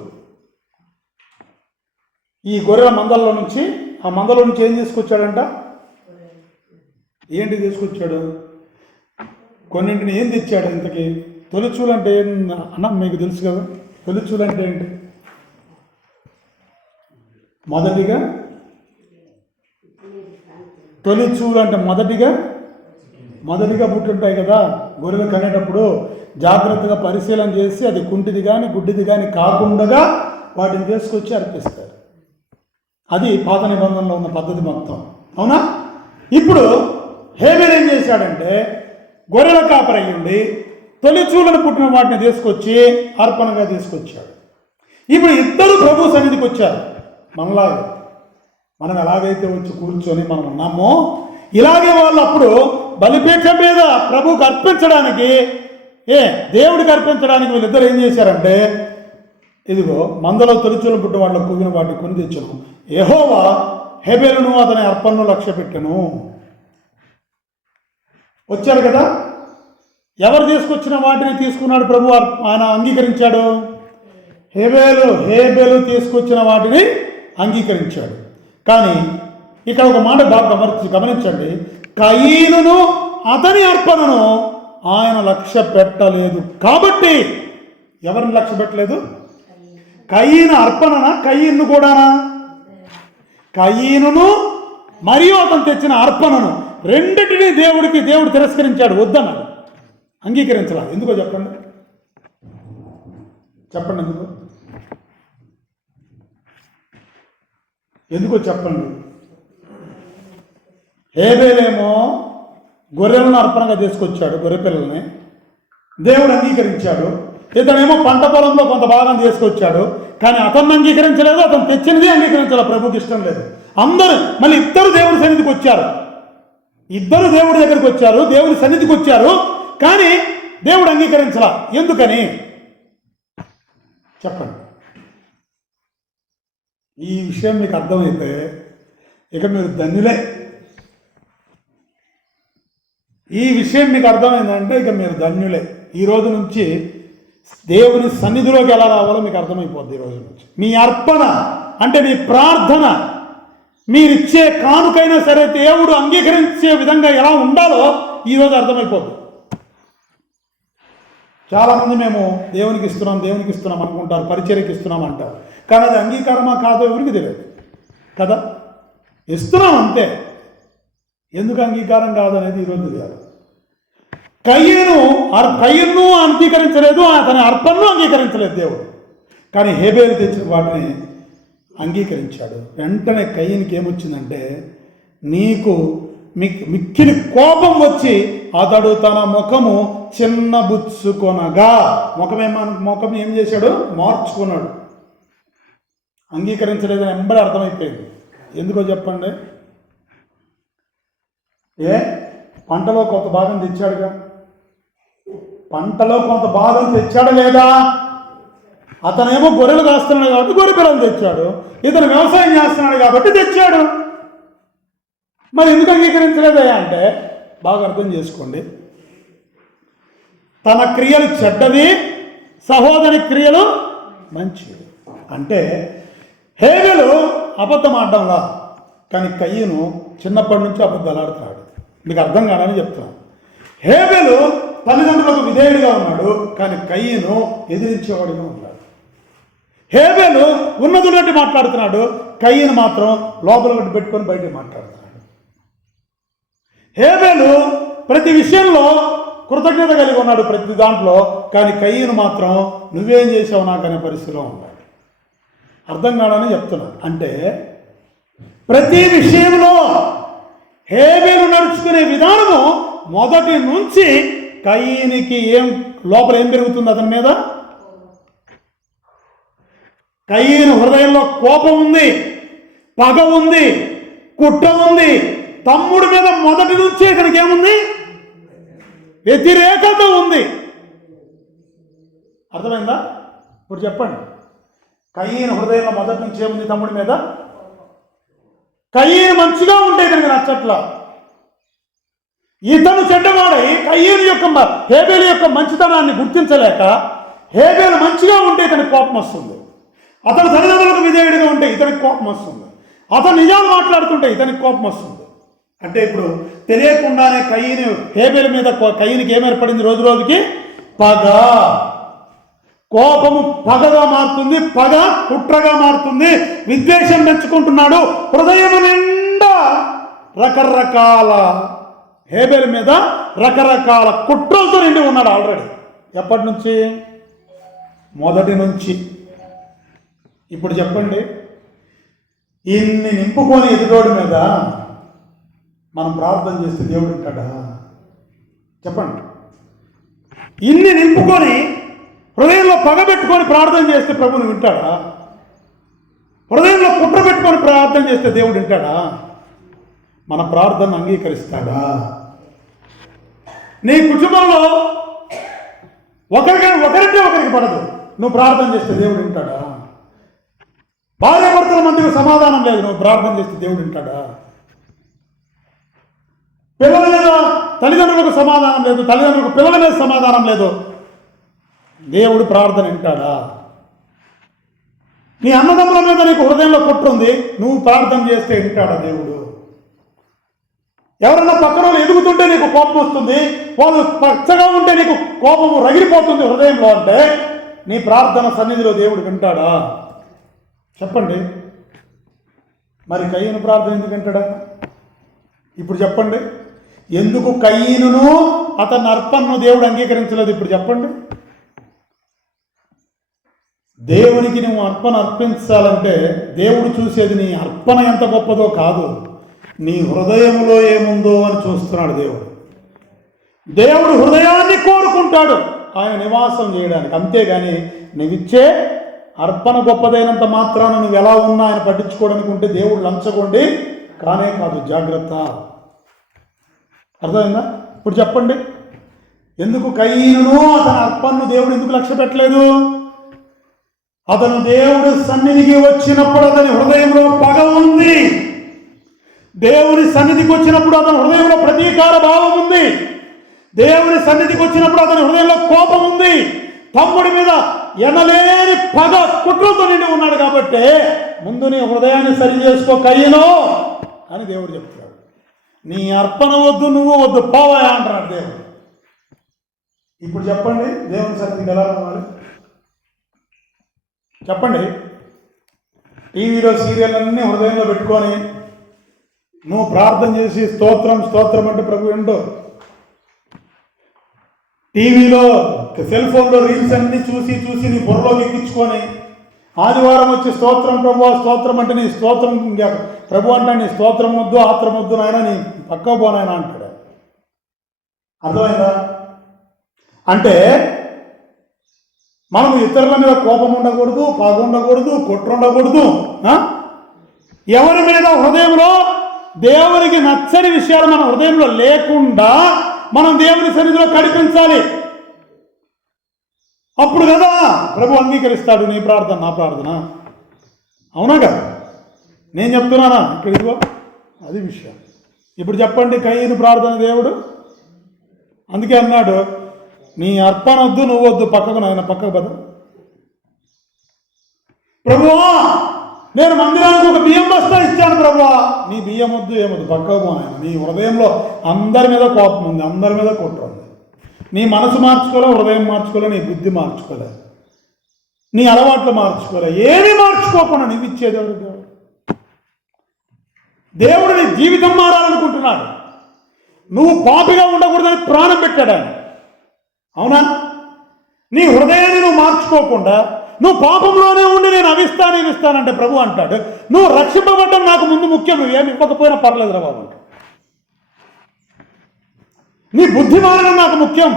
ఈ గొర్రెల మందల్లో నుంచి, ఆ మందలో నుంచి ఏం తీసుకొచ్చాడంట? ఏంటి తీసుకొచ్చాడు? కొన్నింటిని ఏం తెచ్చాడు? ఇంతకీ తొలిచూలు అంటే అన్న మీకు తెలుసు కదా. తొలిచూలు అంటే ఏంటి? మొదటిగా తొలి చూలు అంటే మొదటిగా పుట్టుంటాయి కదా. గొర్రెలు కనేటప్పుడు జాగ్రత్తగా పరిశీలన చేసి అది కుంటిది కానీ గుడ్డిది కానీ కాకుండా వాటిని తీసుకొచ్చి అర్పిస్తారు. అది పాత నిబంధనలో ఉన్న పద్ధతి మొత్తం. అవునా? ఇప్పుడు హేబెలు ఏం చేశాడంటే గొర్రెల కాపరయ్యుండి తొలి చూలను పుట్టిన వాటిని తీసుకొచ్చి అర్పణగా తీసుకొచ్చాడు. ఇప్పుడు ఇద్దరు ప్రభు సన్నిధికి వచ్చారు. మనలాగా మనం ఎలాగైతే వచ్చి కూర్చొని మనం ఉన్నామో ఇలాగే వాళ్ళు అప్పుడు బలిపీఠం మీద ప్రభువుకి అర్పించడానికి దేవుడికి అర్పించడానికి వీళ్ళిద్దరు ఏం చేశారంటే ఇదిగో మందలో తొలిచూలు పుట్టిన వాళ్ళ కూగిన వాటిని కొని తెచ్చాను. యెహోవా హేబెలును అతని అర్పణను లక్ష్య పెట్టెను. వచ్చారు కదా. ఎవరు తీసుకొచ్చిన వాటిని తీసుకున్నాడు ప్రభు, ఆయన అంగీకరించాడు. హేబెలు తీసుకొచ్చిన వాటిని అంగీకరించాడు. కానీ ఇక్కడ ఒక మాట బాగా గమనించండి. కయీనును అతని అర్పణను ఆయన లక్ష్య పెట్టలేదు. కాబట్టి ఎవరిని లక్ష్య పెట్టలేదు? కయీను అర్పణనా, కయీను కూడానా? కయీనును మరియు అతను తెచ్చిన అర్పణను రెండిటిని దేవుడు తిరస్కరించాడు, వద్దన్నాడు, అంగీకరించాలి. ఎందుకో చెప్పండి ఎందుకో చెప్పండి. హేబెలేమో గొర్రెలను అర్పణగా తీసుకొచ్చాడు, గొర్రె పిల్లల్ని దేవుడు అంగీకరించాడు. ఇతనేమో పంట పొలంలో కొంత భాగం తీసుకొచ్చాడు, కానీ అతన్ని అంగీకరించలేదు, అతను తెచ్చినది అంగీకరించాలి. ప్రభుకి ఇష్టం లేదు. మళ్ళీ ఇద్దరు దేవుడి సన్నిధికి వచ్చారు, ఇద్దరు దేవుడి దగ్గరికి వచ్చారు, దేవుడి సన్నిధికి వచ్చారు, కానీ దేవుడు అంగీకరించాల. ఎందుకని చెప్పండి. ఈ విషయం మీకు అర్థమైతే ఇక మీరు ధన్యులే. ఈ విషయం మీకు అర్థమైందంటే ఇక మీరు ధన్యులే. ఈ రోజు నుంచి దేవుని సన్నిధిలోకి ఎలా రావాలో మీకు అర్థమైపోద్ది. ఈ రోజు నుంచి మీ అర్పణ అంటే మీ ప్రార్థన, మీరిచ్చే కానుకైనా సరే దేవుడు అంగీకరించే విధంగా ఎలా ఉండాలో ఈరోజు అర్థమైపోద్ది. చాలామంది మేము దేవునికి ఇస్తున్నాం అనుకుంటారు, పరిచర్యకి ఇస్తున్నాం అంటారు. కానీ అది అంగీకారమా కాదో ఎవరికి తెలియదు కదా. ఇస్తున్నాం అంతే. ఎందుకు అంగీకారం కాదు అనేది ఈరోజు తెలియాలి. కయీను అంగీకరించలేదు, అతని అర్పణను అంగీకరించలేదు దేవుడు. కానీ హేబెలు తెచ్చిన వాటిని అంగీకరించాడు. వెంటనే కయీనుకి ఏమొచ్చిందంటే మిక్కిలి కోపం వచ్చి అతడు తన ముఖము చిన్నబుచ్చుకొనగా, ముఖం ఏం చేశాడు? మార్చుకున్నాడు. అంగీకరించలేదని ఎంబడి అర్థమైపోయింది. ఎందుకో చెప్పండి. పంటలో కొంత భాగం తెచ్చాడుగా. పంటలో కొంత భాగం తెచ్చాడు లేదా? అతనేమో గొర్రెలు కాస్తున్నాడు కాబట్టి గొర్రె పిల్లలు తెచ్చాడు, ఇతను వ్యవసాయం చేస్తున్నాడు కాబట్టి తెచ్చాడు. మరి ఎందుకు అంగీకరించలేదయ్యా అంటే బాగా అర్థం చేసుకోండి. తన క్రియలు చెడ్డవి, సహోదరి క్రియలు మంచివి. అంటే హేబెలు అబద్ధం ఆడడంలా, కానీ కయీను చిన్నప్పటి నుంచి అబద్ధాలు ఆడుతున్నాడు. మీకు అర్థం కాదని చెప్తున్నాను. హేబెలు తల్లిదండ్రులకు విధేయుడిగా ఉన్నాడు, కానీ కయీను ఎదిరించేవాడిగా ఉన్నాడు. హేబెలు ఉన్నదున్నట్టు మాట్లాడుతున్నాడు, కయీను మాత్రం లోపల పెట్టుకొని బయట మాట్లాడుతున్నాడు. హేబెలు ప్రతి విషయంలో కృతజ్ఞత కలిగి ఉన్నాడు, ప్రతి దాంట్లో, కానీ కయీను మాత్రం నువ్వేం చేసావు నాకనే పరిస్థితిలో ఉన్నాడు. అర్థం కాదని చెప్తున్నా. అంటే ప్రతి విషయంలో హేబెలు నడుచుకునే విధానము మొదటి నుంచి కయీనికి లోపల ఏం పెరుగుతుంది? అతని మీద కయీను హృదయంలో కోపం ఉంది, పగ ఉంది, కుట్ర ఉంది. తమ్ముడి మీద మొదటి నుంచి ఇతనికి ఏముంది? వ్యతిరేకత ఉంది. అర్థమైందా? ఇప్పుడు చెప్పండి. కయీను హృదయంలో మొదటి నుంచి ఏముంది? తమ్ముడి మీద. కయీను మంచిగా ఉంటే ఇతనికి నచ్చట్లా. ఇతను చెడ్డవాడై హేబెలు యొక్క మంచితనాన్ని గుర్తించలేక హేబెలు మంచిగా ఉంటే ఇతనికి కోపం వస్తుంది. అతను తల్లిదండ్రులకు విధేయుడిగా ఉంటే ఇతనికి కోపం వస్తుంది. అతను నిజాలు మాట్లాడుతుంటే ఇతనికి కోపం వస్తుంది. అంటే ఇప్పుడు తెలియకుండానే హేబెలు మీద కయీనుకి ఏమేర్పడింది? రోజు రోజుకి పగ, కోపము పగగా మారుతుంది, పగ కుట్రగా మారుతుంది, విద్వేషం పెంచుకుంటున్నాడు. హృదయం నిండా రకరకాల హేబెల్ మీద రకరకాల కుట్రలతో నిండి ఉన్నాడు ఆల్రెడీ. ఎప్పటి నుంచి? మొదటి నుంచి. ఇప్పుడు చెప్పండి, ఇన్ని నింపుకొని ఎదుటోడి మీద మనం ప్రార్థన చేస్తే దేవుడు వింటాడా? చెప్పండి. ఇన్ని నింపుకొని హృదయంలో పగబెట్టుకొని ప్రార్థన చేస్తే ప్రభుని వింటాడా? హృదయంలో కుట్ర పెట్టుకొని ప్రార్థన చేస్తే దేవుడు వింటాడా? మన ప్రార్థన అంగీకరిస్తాడా? నీ కుటుంబంలో ఒకరికి పడదు, నువ్వు ప్రార్థన చేస్తే దేవుడు వింటాడా? భార్యాభర్తల మధ్యకు సమాధానం లేదు, నువ్వు ప్రార్థన చేస్తే దేవుడు వింటాడా? పిల్లల మీద తల్లిదండ్రులకు సమాధానం లేదు, తల్లిదండ్రులకు పిల్లల మీద సమాధానం లేదు, దేవుడు ప్రార్థన వింటాడా? నీ అన్నదమ్ముల మీద నీకు హృదయంలో కుట్రుంది, నువ్వు ప్రార్థన చేస్తే వింటాడా దేవుడు? ఎవరన్నా పక్కన వాళ్ళు ఎదుగుతుంటే నీకు కోపం వస్తుంది, వాళ్ళు పచ్చగా ఉంటే నీకు కోపము రగిలిపోతుంది హృదయంలో, అంటే నీ ప్రార్థన సన్నిధిలో దేవుడు వింటాడా? చెప్పండి. మరి కయ్యను ప్రార్థన ఎందుకు వింటాడా? ఇప్పుడు చెప్పండి, ఎందుకు కయ్యనును అతని అర్పణను దేవుడు అంగీకరించలేదు? ఇప్పుడు చెప్పండి. దేవునికి నువ్వు అర్పణ అర్పించాలంటే దేవుడు చూసేది నీ అర్పణ ఎంత గొప్పదో కాదు, నీ హృదయంలో ఏముందో అని చూస్తున్నాడు దేవుడు. దేవుడు హృదయాన్ని కోరుకుంటాడు ఆయన నివాసం చేయడానికి, అంతేగాని నువ్విచ్చే అర్పణ గొప్పదైనంత మాత్రాన నువ్వు ఎలా ఉన్నా ఆయన పట్టించుకోవడానికి ఉంటే దేవుడు లంచగొండి కానే కాదు. జాగ్రత్త. అర్థమైందా? ఇప్పుడు చెప్పండి, ఎందుకు కయ్యనును అతని అర్పణను దేవుడు ఎందుకు లక్ష్య పెట్టలేదు? అతను దేవుడి సన్నిధికి వచ్చినప్పుడు అతని హృదయంలో పగ ఉంది. దేవుని సన్నిధికి వచ్చినప్పుడు అతని హృదయంలో ప్రతీకార భావం ఉంది. దేవుని సన్నిధికి వచ్చినప్పుడు అతని హృదయంలో కోపం ఉంది. తమ్ముడి మీద ఎనలేని పగ కుట్రతో నిండి ఉన్నాడు. కాబట్టి ముందు నీ హృదయాన్ని సరి చేసుకో కయ్యను అని దేవుడు చెప్తున్నాడు. నీ అర్పణ వద్దు, నువ్వు వద్దు, పోవాయా అంటున్నాడు దేవుడు. ఇప్పుడు చెప్పండి, దేవుని సన్నిధికి ఎలా రావాలి? చెప్పండి. టీవీలో సీరియల్ అన్నీ హృదయంలో పెట్టుకొని నువ్వు ప్రార్థన చేసి స్తోత్రం స్తోత్రం అంటే ప్రభు ఏంటో, టీవీలో సెల్ ఫోన్లో రీల్స్ అన్నీ చూసి చూసి నీ బుర్రలోకి ఎక్కించుకొని ఆదివారం వచ్చి స్తోత్రం ప్రభు స్తోత్రం అంటే నీ స్తోత్రం ప్రభు అంటే నీ స్తోత్రం వద్దు ఆత్రం వద్దు నాయన, నీ పక్క పోనాయన అంటాడు. అర్థమైందా? అంటే మనం ఇతరుల మీద కోపం ఉండకూడదు, పగ ఉండకూడదు, కుట్ర ఉండకూడదు. ఎవరి మీద హృదయంలో దేవునికి నచ్చని విషయాలు మన హృదయంలో లేకుండా మనం దేవుని సన్నిధిలో కడిపించాలి. అప్పుడు కదా ప్రభు అంగీకరిస్తాడు నీ ప్రార్థన, నా ప్రార్థన. అవునా కదా? నేను చెప్తున్నానా? ఇక్కడ ఇదిగో అది విషయం. ఇప్పుడు చెప్పండి, కయ్యను ప్రార్థన దేవుడు అందుకే అన్నాడు, నీ అర్పణ వద్దు, నువ్వు వద్దు, పక్కకు నాయన పక్కకు పద. ప్రభువా నేను మందిరానికి ఒక బియ్యం బస్తా ఇచ్చాను ప్రభువా, నీ బియ్యం వద్దు ఏమొద్దు, పక్కకు పోనాయన. నీ హృదయంలో అందరి మీద కోపం ఉంది, అందరి మీద కుట్ర ఉంది. నీ మనసు మార్చుకోలే, హృదయం మార్చుకోలే, నీ బుద్ధి మార్చుకోలే, నీ అలవాట్లు మార్చుకోలే, ఏమీ మార్చుకోకుండా నువ్వు ఇచ్చేది ఎవరు? దేవుడు నీ జీవితం మారాలనుకుంటున్నాడు. నువ్వు పాపిగా ఉండకూడదని ప్రాణం పెట్టాడు ఆయన. అవునా? నీ హృదయాన్ని నువ్వు మార్చుకోకుండా నువ్వు పాపంలోనే ఉండి నేను అవిస్తాను ఇస్తానంటే ప్రభు అంటాడు, నువ్వు రక్షింపబడ్డం నాకు ముందు ముఖ్యం, నువ్వు ఏమి ఇవ్వకపోయినా పర్లేదు రా బాబు అంటాడు. నీ బుద్ధి మారడం నాకు ముఖ్యం,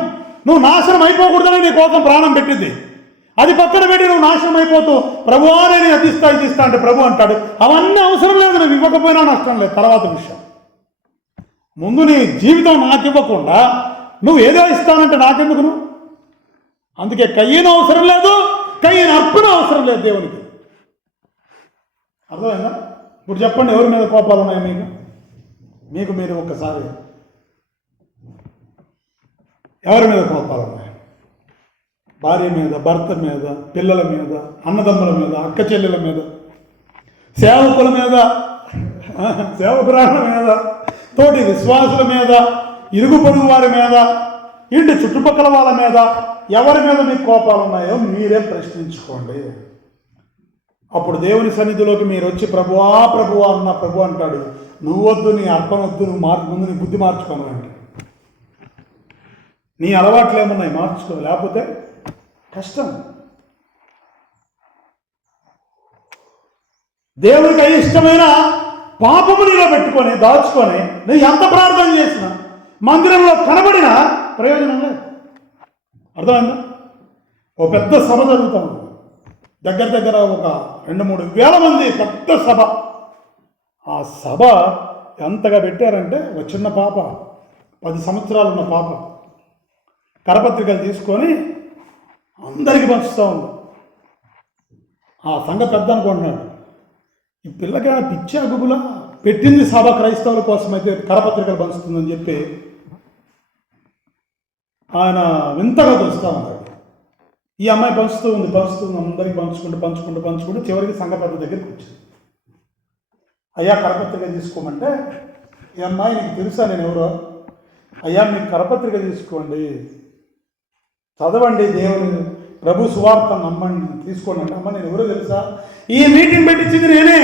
నువ్వు నాశనం అయిపోకూడదని నీ కోసం ప్రాణం పెట్టింది, అది పక్కన పెట్టి నువ్వు నాశనం అయిపోతూ ప్రభువా నేను అది ఇస్తా అంటే ప్రభు అంటాడు, అవన్నీ అవసరం లేదు, నువ్వు ఇవ్వకపోయినా నష్టం లేదు. తర్వాత విషయం, ముందు నీ జీవితం నాకు ఇవ్వకుండా నువ్వు ఏదో ఇస్తానంటే నాకెందుకు? నువ్వు అందుకే కయ్యను అవసరం లేదు, కయ్యను అర్పణ అవసరం లేదు దేవునికి. అర్థమైందా? ఇప్పుడు చెప్పండి, ఎవరి మీద కోపాలు ఉన్నాయి మీకు మీరు ఒక్కసారి ఎవరి మీద కోపాలు ఉన్నాయి? భార్య మీద, భర్త మీద, పిల్లల మీద, అన్నదమ్ముల మీద, అక్క చెల్లెల మీద, సేవకుల మీద, సేవకురాళ్ళ మీద, తోటి విశ్వాసుల మీద, ఇరుగు పొరుగు వారి మీద, ఇంటి చుట్టుపక్కల వాళ్ళ మీద, ఎవరి మీద మీకు కోపాలు ఉన్నాయో మీరే ప్రశ్నించుకోండి. అప్పుడు దేవుని సన్నిధిలోకి మీరు వచ్చి ప్రభువా ప్రభువా అన్న ప్రభు అంటాడు, నువ్వు వద్దు, నీ అర్పణ వద్దు, నువ్వు ముందు నీ బుద్ధి మార్చుకోను అంటే. నీ అలవాట్లు ఏమున్నాయి మార్చుకో, లేకపోతే కష్టం. దేవుడికి అయిష్టమైన పాపము నీలో పెట్టుకొని దాచుకొని నువ్వు ఎంత ప్రార్థన చేసినా మందిరంలో కనబడినా ప్రయోజనం లేదు. అర్థమైందా? ఓ పెద్ద సభ జరుగుతాం, దగ్గర ఒక 2-3 వేల మంది పెద్ద సభ. ఆ సభ ఎంతగా పెట్టారంటే ఒక చిన్న పాప, 10 సంవత్సరాలు ఉన్న పాప కరపత్రికలు తీసుకొని అందరికీ పంచుతూ ఉంది. ఆ సంఘ పెద్ద అనుకుంటున్నాడు, ఈ పిల్లకి పిచ్చా గుబులా పెట్టింది సభ క్రైస్తవుల కోసం అయితే కరపత్రికలు పంచుతుందని చెప్పి ఆయన వింతగా చూస్తూ ఉన్నాడు. ఈ అమ్మాయి పంచుతూ ఉంది, అందరికీ పంచుకుంటూ చివరికి సంఘ పెద్ద దగ్గరికి వచ్చింది. అయ్యా కరపత్రిక తీసుకోమంటే, ఈ అమ్మాయి నీకు తెలుసా నేను ఎవరో? అయ్యా మీకు కరపత్రిక తీసుకోండి, చదవండి, దేవుని ప్రభు సువార్త నమ్మండి, తీసుకోండి అంటే, అమ్మ నేను ఎవరో తెలుసా? ఈ మీటింగ్ పెట్టించింది నేనే,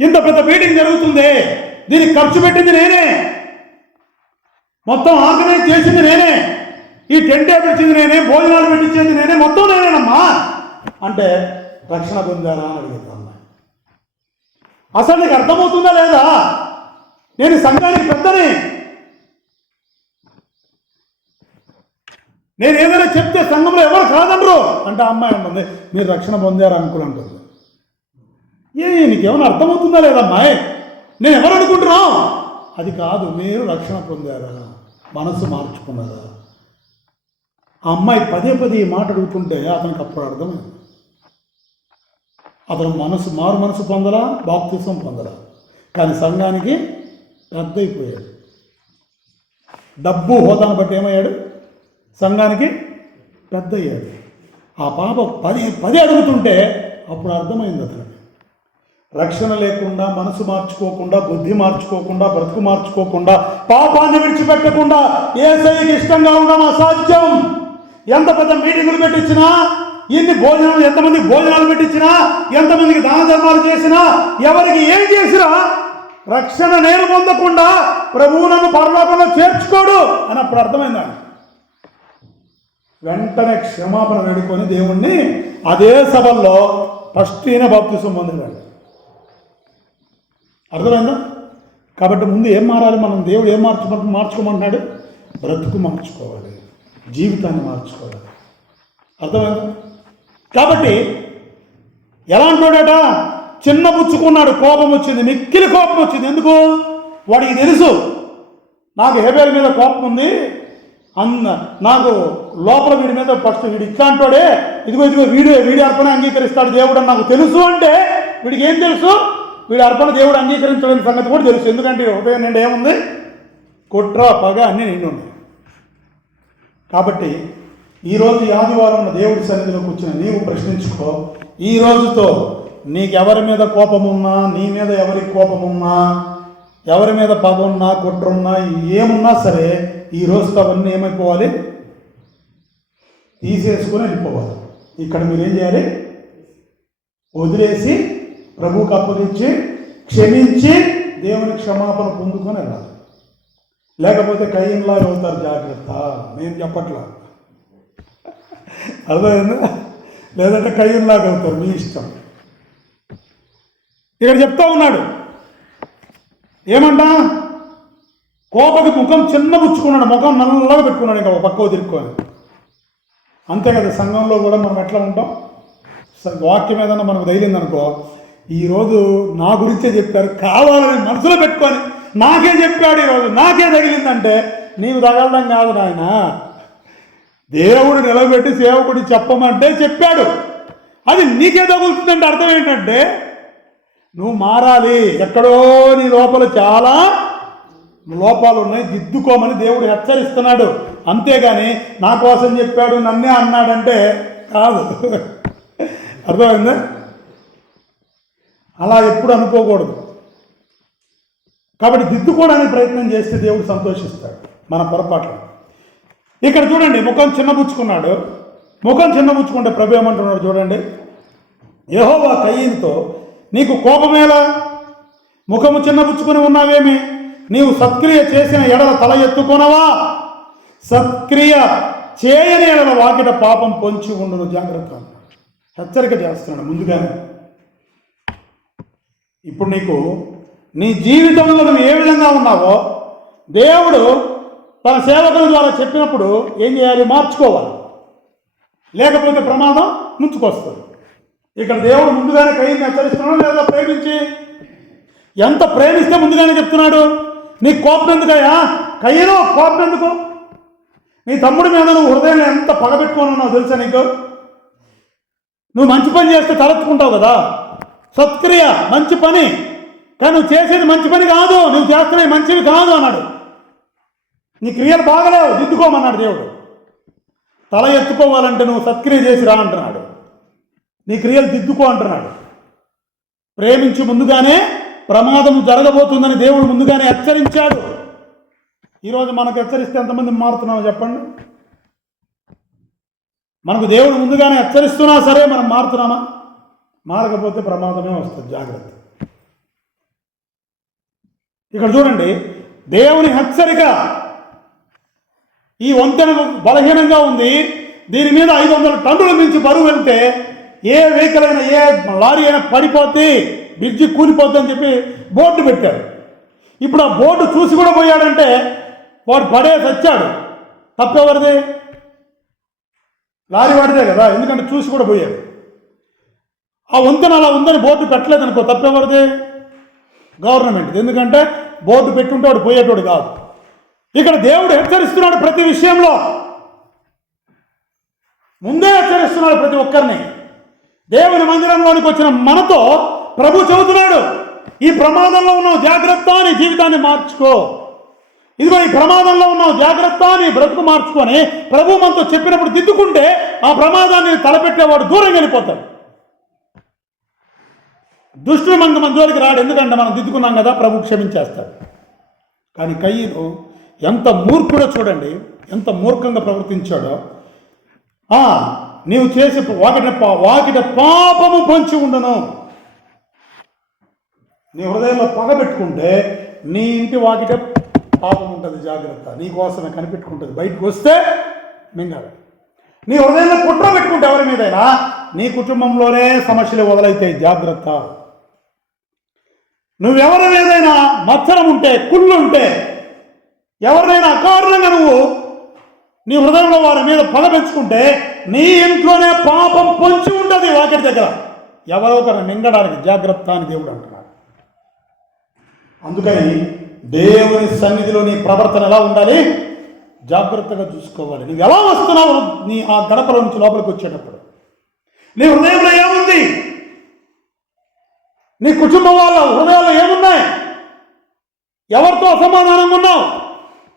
ఇంత పెద్ద మీటింగ్ జరుగుతుంది, దీనికి ఖర్చు పెట్టింది నేనే, మొత్తం ఆర్గనైజ్ చేసింది నేనే, ఈ టెంట్ పెట్టింది నేనే, భోజనాలు పెట్టించేది నేనే, మొత్తం నేనేనమ్మా అంటే రక్షణ పొందారా అని అడిగింది అమ్మాయి. అసలు నీకు అర్థమవుతుందా లేదా? నేను సంఘానికి పెద్దని, నేను ఏదైనా చెప్తే సంఘంలో ఎవరు కాదనరు అంటే అమ్మాయి ఉంటుంది, మీరు రక్షణ పొందారా అంకుల్ అంటుంది. నీకేమైనా అర్థమవుతుందా లేదా అమ్మాయి? నేను ఎవరు అనుకుంటున్నావు? అది కాదు, మీరు రక్షణ పొందారా, మనసు మార్చుకున్నారా? ఆ అమ్మాయి పదే ఈ మాట అడుగుతుంటే అతనికి అప్పుడు అర్థమైంది. అతను మారు మనసు పొందలా, బాప్తిసం పొందలా, కానీ సంఘానికి పెద్ద అయిపోయాడు. డబ్బు హోదాను బట్టి ఏమయ్యాడు? సంఘానికి పెద్ద అయ్యాడు. ఆ పాప పదే అడుగుతుంటే అప్పుడు అర్థమైంది అతనికి. రక్షణ లేకుండా, మనసు మార్చుకోకుండా, బుద్ధి మార్చుకోకుండా, బ్రతుకు మార్చుకోకుండా, పాపాన్ని విడిచిపెట్టకుండా యేసయ్యకి ఇష్టంగా ఉండడం అసాధ్యం. ఎంత పెద్ద మీటింగులు పెట్టించినా, ఎంతమంది భోజనాలు పెట్టించినా, ఎంతమందికి దాన ధర్మాలు చేసినా, ఎవరికి ఏం చేసినా రక్షణ నేను పొందకుండా ప్రభువు నన్ను పరలోకంలో చేర్చుకోడు అని అప్పుడు అర్థమైందా? వెంటనే క్షమాపణ వేడుకొని దేవుణ్ణి అదే సభల్లో ఫస్ట్ ఈయన బాప్తిసం పొందాడు. అర్థమైందా? కాబట్టి ముందు ఏం మారాలి మనం? దేవుడు ఏం మార్చుకోమంటున్నాడు? బ్రతుకు మార్చుకోవాలి, జీవితాన్ని మార్చుకోవాలి. అర్థమైందా? కాబట్టి ఎలాంటోడట? చిన్న పుచ్చుకున్నాడు, కోపం వచ్చింది, మిక్కిలి కోపం వచ్చింది. ఎందుకు? వాడికి తెలుసు నాకు హేబేలు మీద కోపం ఉంది, నాకు లోపల వీడి మీద ఫస్ట్ వీడు ఇట్లాంటోడే, ఇదిగో వీడి అర్పణ అంగీకరిస్తాడు దేవుడు అని నాకు తెలుసు. అంటే వీడికి ఏం తెలుసు? వీడి అర్పణ దేవుడు అంగీకరించడానికి సంగతి కూడా తెలుసు. ఎందుకంటే ఉదయం నిండా ఏముంది? కుట్ర, పగ అన్నీ నిండి ఉన్నాయి. కాబట్టి ఈరోజు ఆదివారం దేవుడి సన్నిధిలో కూర్చుని నీవు ప్రశ్నించుకో, ఈ రోజుతో నీకెవరి మీద కోపం ఉన్నా, నీ మీద ఎవరికి కోపం ఉన్నా, ఎవరి మీద పగ ఉన్నా, కుట్ర ఉన్నా, ఏమున్నా సరే ఈ రోజుతో అవన్నీ ఏమైపోవాలి? తీసేసుకొని వెళ్ళిపోవాలి. ఇక్కడ మీరేం చేయాలి? వదిలేసి ప్రభువుకి అప్పగించి క్షమించి దేవుని క్షమాపణ పొందుకొని వెళ్ళాలి. లేకపోతే కయ్యంలాగా అవుతారు. జాగ్రత్త, నేను చెప్పట్లా, అర్థమైందా? లేదంటే కయ్యంలాగా అవుతారు, మీ ఇష్టం. ఇక్కడ చెప్తా ఉన్నాడు ఏమంటా? కోపకి ముఖం చిన్న పుచ్చుకున్నాడు, ముఖం నల్లగా పెట్టుకున్నాడు, ఇంకా పక్కకు తిరుక్కొని. అంతే కదా, సంఘంలో కూడా మనం ఎట్లా ఉంటాం? వాక్యం ఏదన్నా మనకు తగిలిందనుకో, ఈరోజు నా గురించే చెప్పారు కావాలని మనసులో పెట్టుకొని నాకే చెప్పాడు, ఈరోజు నాకే తగిలిందంటే నీవు తగలడం కాదు నాయన, దేవుడు నిలబెట్టి సేవకుడు చెప్పమంటే చెప్పాడు, అది నీకే తగులుతుందంటే అర్థం ఏంటంటే నువ్వు మారాలి. ఎక్కడో నీ లోపల చాలా లోపాలు ఉన్నాయి, దిద్దుకోమని దేవుడు హెచ్చరిస్తున్నాడు. అంతేగాని నా కోసం చెప్పాడు, నన్నే అన్నాడంటే కాదు. అర్థమైందా? అలా ఎప్పుడు అనుకోకూడదు. కాబట్టి దిద్దుకోవడానికి ప్రయత్నం చేస్తే దేవుడు సంతోషిస్తాడు మన పొరపాట్లు. ఇక్కడ చూడండి, ముఖం చిన్నపుచ్చుకున్నాడు. ముఖం చిన్నపుచ్చుకుంటే ప్రభు ఏమంటున్నాడు చూడండి, యెహోవా కయీనుతో నీకు కోపమేలా, ముఖము చిన్నపుచ్చుకొని ఉన్నావేమి? నీవు సత్క్రియ చేసిన ఎడల తల ఎత్తుకొనవా? సత్క్రియ చేయని ఎడల వాకిట పాపం పొంచి ఉండును, జాగ్రత్త. హెచ్చరిక చేస్తున్నాడు ముందుగానే. ఇప్పుడు నీకు నీ జీవితంలో నువ్వు ఏ విధంగా ఉన్నావో దేవుడు తన సేవకుల ద్వారా చెప్పినప్పుడు ఏం చేయాలి? మార్చుకోవాలి, లేకపోతే ప్రమాదం ముంచుకొస్తుంది. ఇక్కడ దేవుడు ముందుగానే కయ్యని హెచ్చరిస్తున్నాడు లేదా ప్రేమించి? ఎంత ప్రేమిస్తే ముందుగానే చెప్తున్నాడు. నీ కోపం ఎందుకయ్యా? కయ్యను కోపం ఎందుకు? నీ తమ్ముడి మీద నువ్వు హృదయం ఎంత పగబెట్టుకొని ఉన్నావు తెలుసా నీకు? నువ్వు మంచి పని చేస్తే తలెత్తుకుంటావు కదా, సత్క్రియ మంచి పని, కానీ నువ్వు చేసేది మంచి పని కాదు, నువ్వు చేస్తున్నవి మంచివి కాదు అన్నాడు. నీ క్రియలు బాగలేవు, దిద్దుకోమన్నాడు దేవుడు. తల ఎత్తుకోవాలంటే నువ్వు సత్క్రియ చేసి రా అంటున్నాడు. నీ క్రియలు దిద్దుకో అంటున్నాడు. ప్రేమించి ముందుగానే ప్రమాదం జరగబోతుందని దేవుడు ముందుగానే హెచ్చరించాడు. ఈరోజు మనకు హెచ్చరిస్తే ఎంతమంది మారుతున్నామో చెప్పండి? మనకు దేవుడు ముందుగానే హెచ్చరిస్తున్నా సరే మనం మారుతున్నామా? మారకపోతే ప్రమాదమే వస్తుంది, జాగ్రత్త. ఇక్కడ చూడండి, దేవుని హెచ్చరిక. ఈ వంతెన బలహీనంగా ఉంది, దీని మీద 500 టన్నుల మించి బరువు వెళ్తే ఏ వెహికల్ అయినా, ఏ లారీ అయినా పడిపోద్ది, బ్రిడ్జి కూలిపోద్ది అని చెప్పి బోర్డు పెట్టారు. ఇప్పుడు ఆ బోర్డు చూసి కూడా పోయాడంటే వాడు పడేసి వచ్చాడు. తప్పెవరిది? లారీ వాడిదే కదా, ఎందుకంటే చూసి కూడా పోయాడు. ఆ వంతెన అలా ఉందని బోర్డు పెట్టలేదు అనుకో, తప్పెవరిది? గవర్నమెంట్. ఎందుకంటే బోర్డు పెట్టుంటే వాడు పోయేటోడు కాదు. ఇక్కడ దేవుడు హెచ్చరిస్తున్నాడు ప్రతి విషయంలో, ముందే హెచ్చరిస్తున్నాడు ప్రతి ఒక్కరిని. దేవుని మందిరంలోనికి వచ్చిన మనతో ప్రభు చెబుతున్నాడు, ఈ ప్రమాదంలో ఉన్నావు జాగ్రత్త, నీ జీవితాన్ని మార్చుకో. ఇదిగో ఈ ప్రమాదంలో ఉన్నావు జాగ్రత్త, నీ బ్రతుకు మార్చుకొని ప్రభు మనతో చెప్పినప్పుడు దిద్దుకుంటే ఆ ప్రమాదాన్ని తలపెట్టేవాడు దూరం వెళ్ళిపోతాడు. దుష్టుడు మన జోలికి రాడు, ఎందుకంటే మనం దిద్దుకున్నాం కదా, ప్రభు క్షమించేస్తాడు. కానీ కయ్యను ఎంత మూర్ఖుడో చూడండి, ఎంత మూర్ఖంగా ప్రవర్తించాడో. నీవు చేసే వాకిట పాపము పొంచి ఉండను. నీ హృదయంలో పగ పెట్టుకుంటే నీ ఇంటి వాకిట పాపం ఉంటుంది, జాగ్రత్త. నీ కోసమే కనిపెట్టుకుంటుంది, బయటకు వస్తే మింగాలి. నీ హృదయంలో కుట్ర పెట్టుకుంటే ఎవరి మీదైనా నీ కుటుంబంలోనే సమస్యలు మొదలైతాయి, జాగ్రత్త. నువ్వెవరి మీదైనా మత్సరం ఉంటే, కుళ్ళు ఉంటే, ఎవరినైనా అకారణంగా నువ్వు నీ హృదయంలో వారి మీద పగ పెంచుకుంటే నీ ఇంట్లోనే పాపం పొంచి ఉంటుంది వాకిటి దగ్గర, ఎవరో ఒకరిని మింగడానికి, జాగ్రత్త అని దేవుడు అంటున్నాడు. అందుకని దేవుని సన్నిధిలో నీ ప్రవర్తన ఎలా ఉండాలి? జాగ్రత్తగా చూసుకోవాలి. నువ్వు ఎలా వస్తున్నావు నీ ఆ గడపల నుంచి లోపలికి వచ్చేటప్పుడు? నీ హృదయంలో ఏముంది? నీ కుటుంబం వాళ్ళ హృదయాల్లో ఏమున్నాయి? ఎవరితో అసమాధానంగా ఉన్నావు?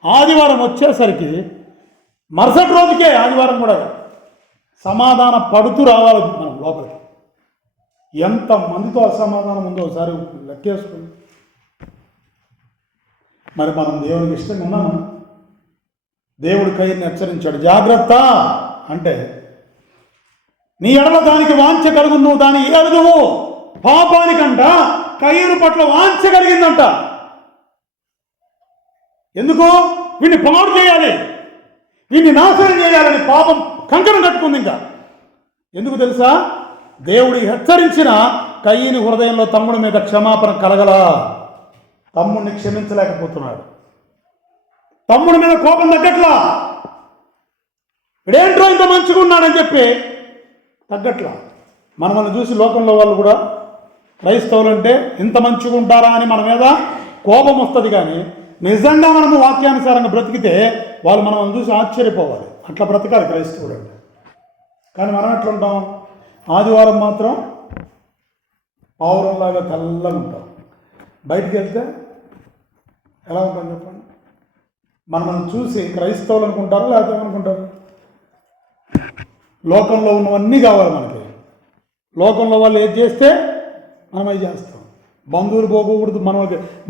ఆదివారం వచ్చేసరికి మరుసటి రోజుకే, ఆదివారం కూడా సమాధాన పడుతూ రావాలి మనం లోపలికి. ఎంత మందితో అసమాధానం ఉందో ఒకసారి లెక్కేసుకుంది. మరి మనం దేవునికి ఇష్టంగా ఉన్నామా? దేవుడు కయ్యని హెచ్చరించాడు, జాగ్రత్త అంటే నీ ఎడల దానికి వాంఛ కలుగు, నువ్వు దాన్ని ఎరుగువు. పాపానికంట కయ్యను పట్ల వాంఛ కలిగిందంట. ఎందుకు? వీడిని పాడు చేయాలి, వీడిని నాశనం చేయాలని పాపం కంకణం కట్టుకుంది. ఇంకా ఎందుకు తెలుసా? దేవుడి హెచ్చరించిన కయ్యని హృదయంలో తమ్ముడి మీద క్షమాపణ కలగల. తమ్ముడిని క్షమించలేకపోతున్నాడు, తమ్ముడి మీద కోపం తగ్గట్లా. ఇడేంట్రో ఇంత మంచిగా ఉన్నాడని చెప్పి తగ్గట్లా. మనల్ని చూసి లోకంలో వాళ్ళు కూడా క్రైస్తవులు అంటే ఇంత మంచిగా ఉంటారా అని మన మీద కోపం వస్తుంది. కానీ నిజంగా మనము వాక్యానుసారంగా బ్రతికితే వాళ్ళు మనల్ని చూసి ఆశ్చర్యపోవాలి. అట్లా బ్రతకాలి క్రైస్తవుడు అంటే. కానీ మనం ఎట్లా ఉంటాం? ఆదివారం మాత్రం పావురంలాగా తెల్లగా ఉంటాం, బయటికి వెళ్తే ఎలా ఉంటాం చెప్పండి? మనం చూసి క్రైస్తవులు అనుకుంటారా లేకపోతే ఏమనుకుంటారు? లోకంలో ఉన్నవన్నీ కావాలి మనకి. లోకంలో వాళ్ళు ఏది చేస్తే మనం అవి చేస్తాం. బంధువులు పోకూడదు,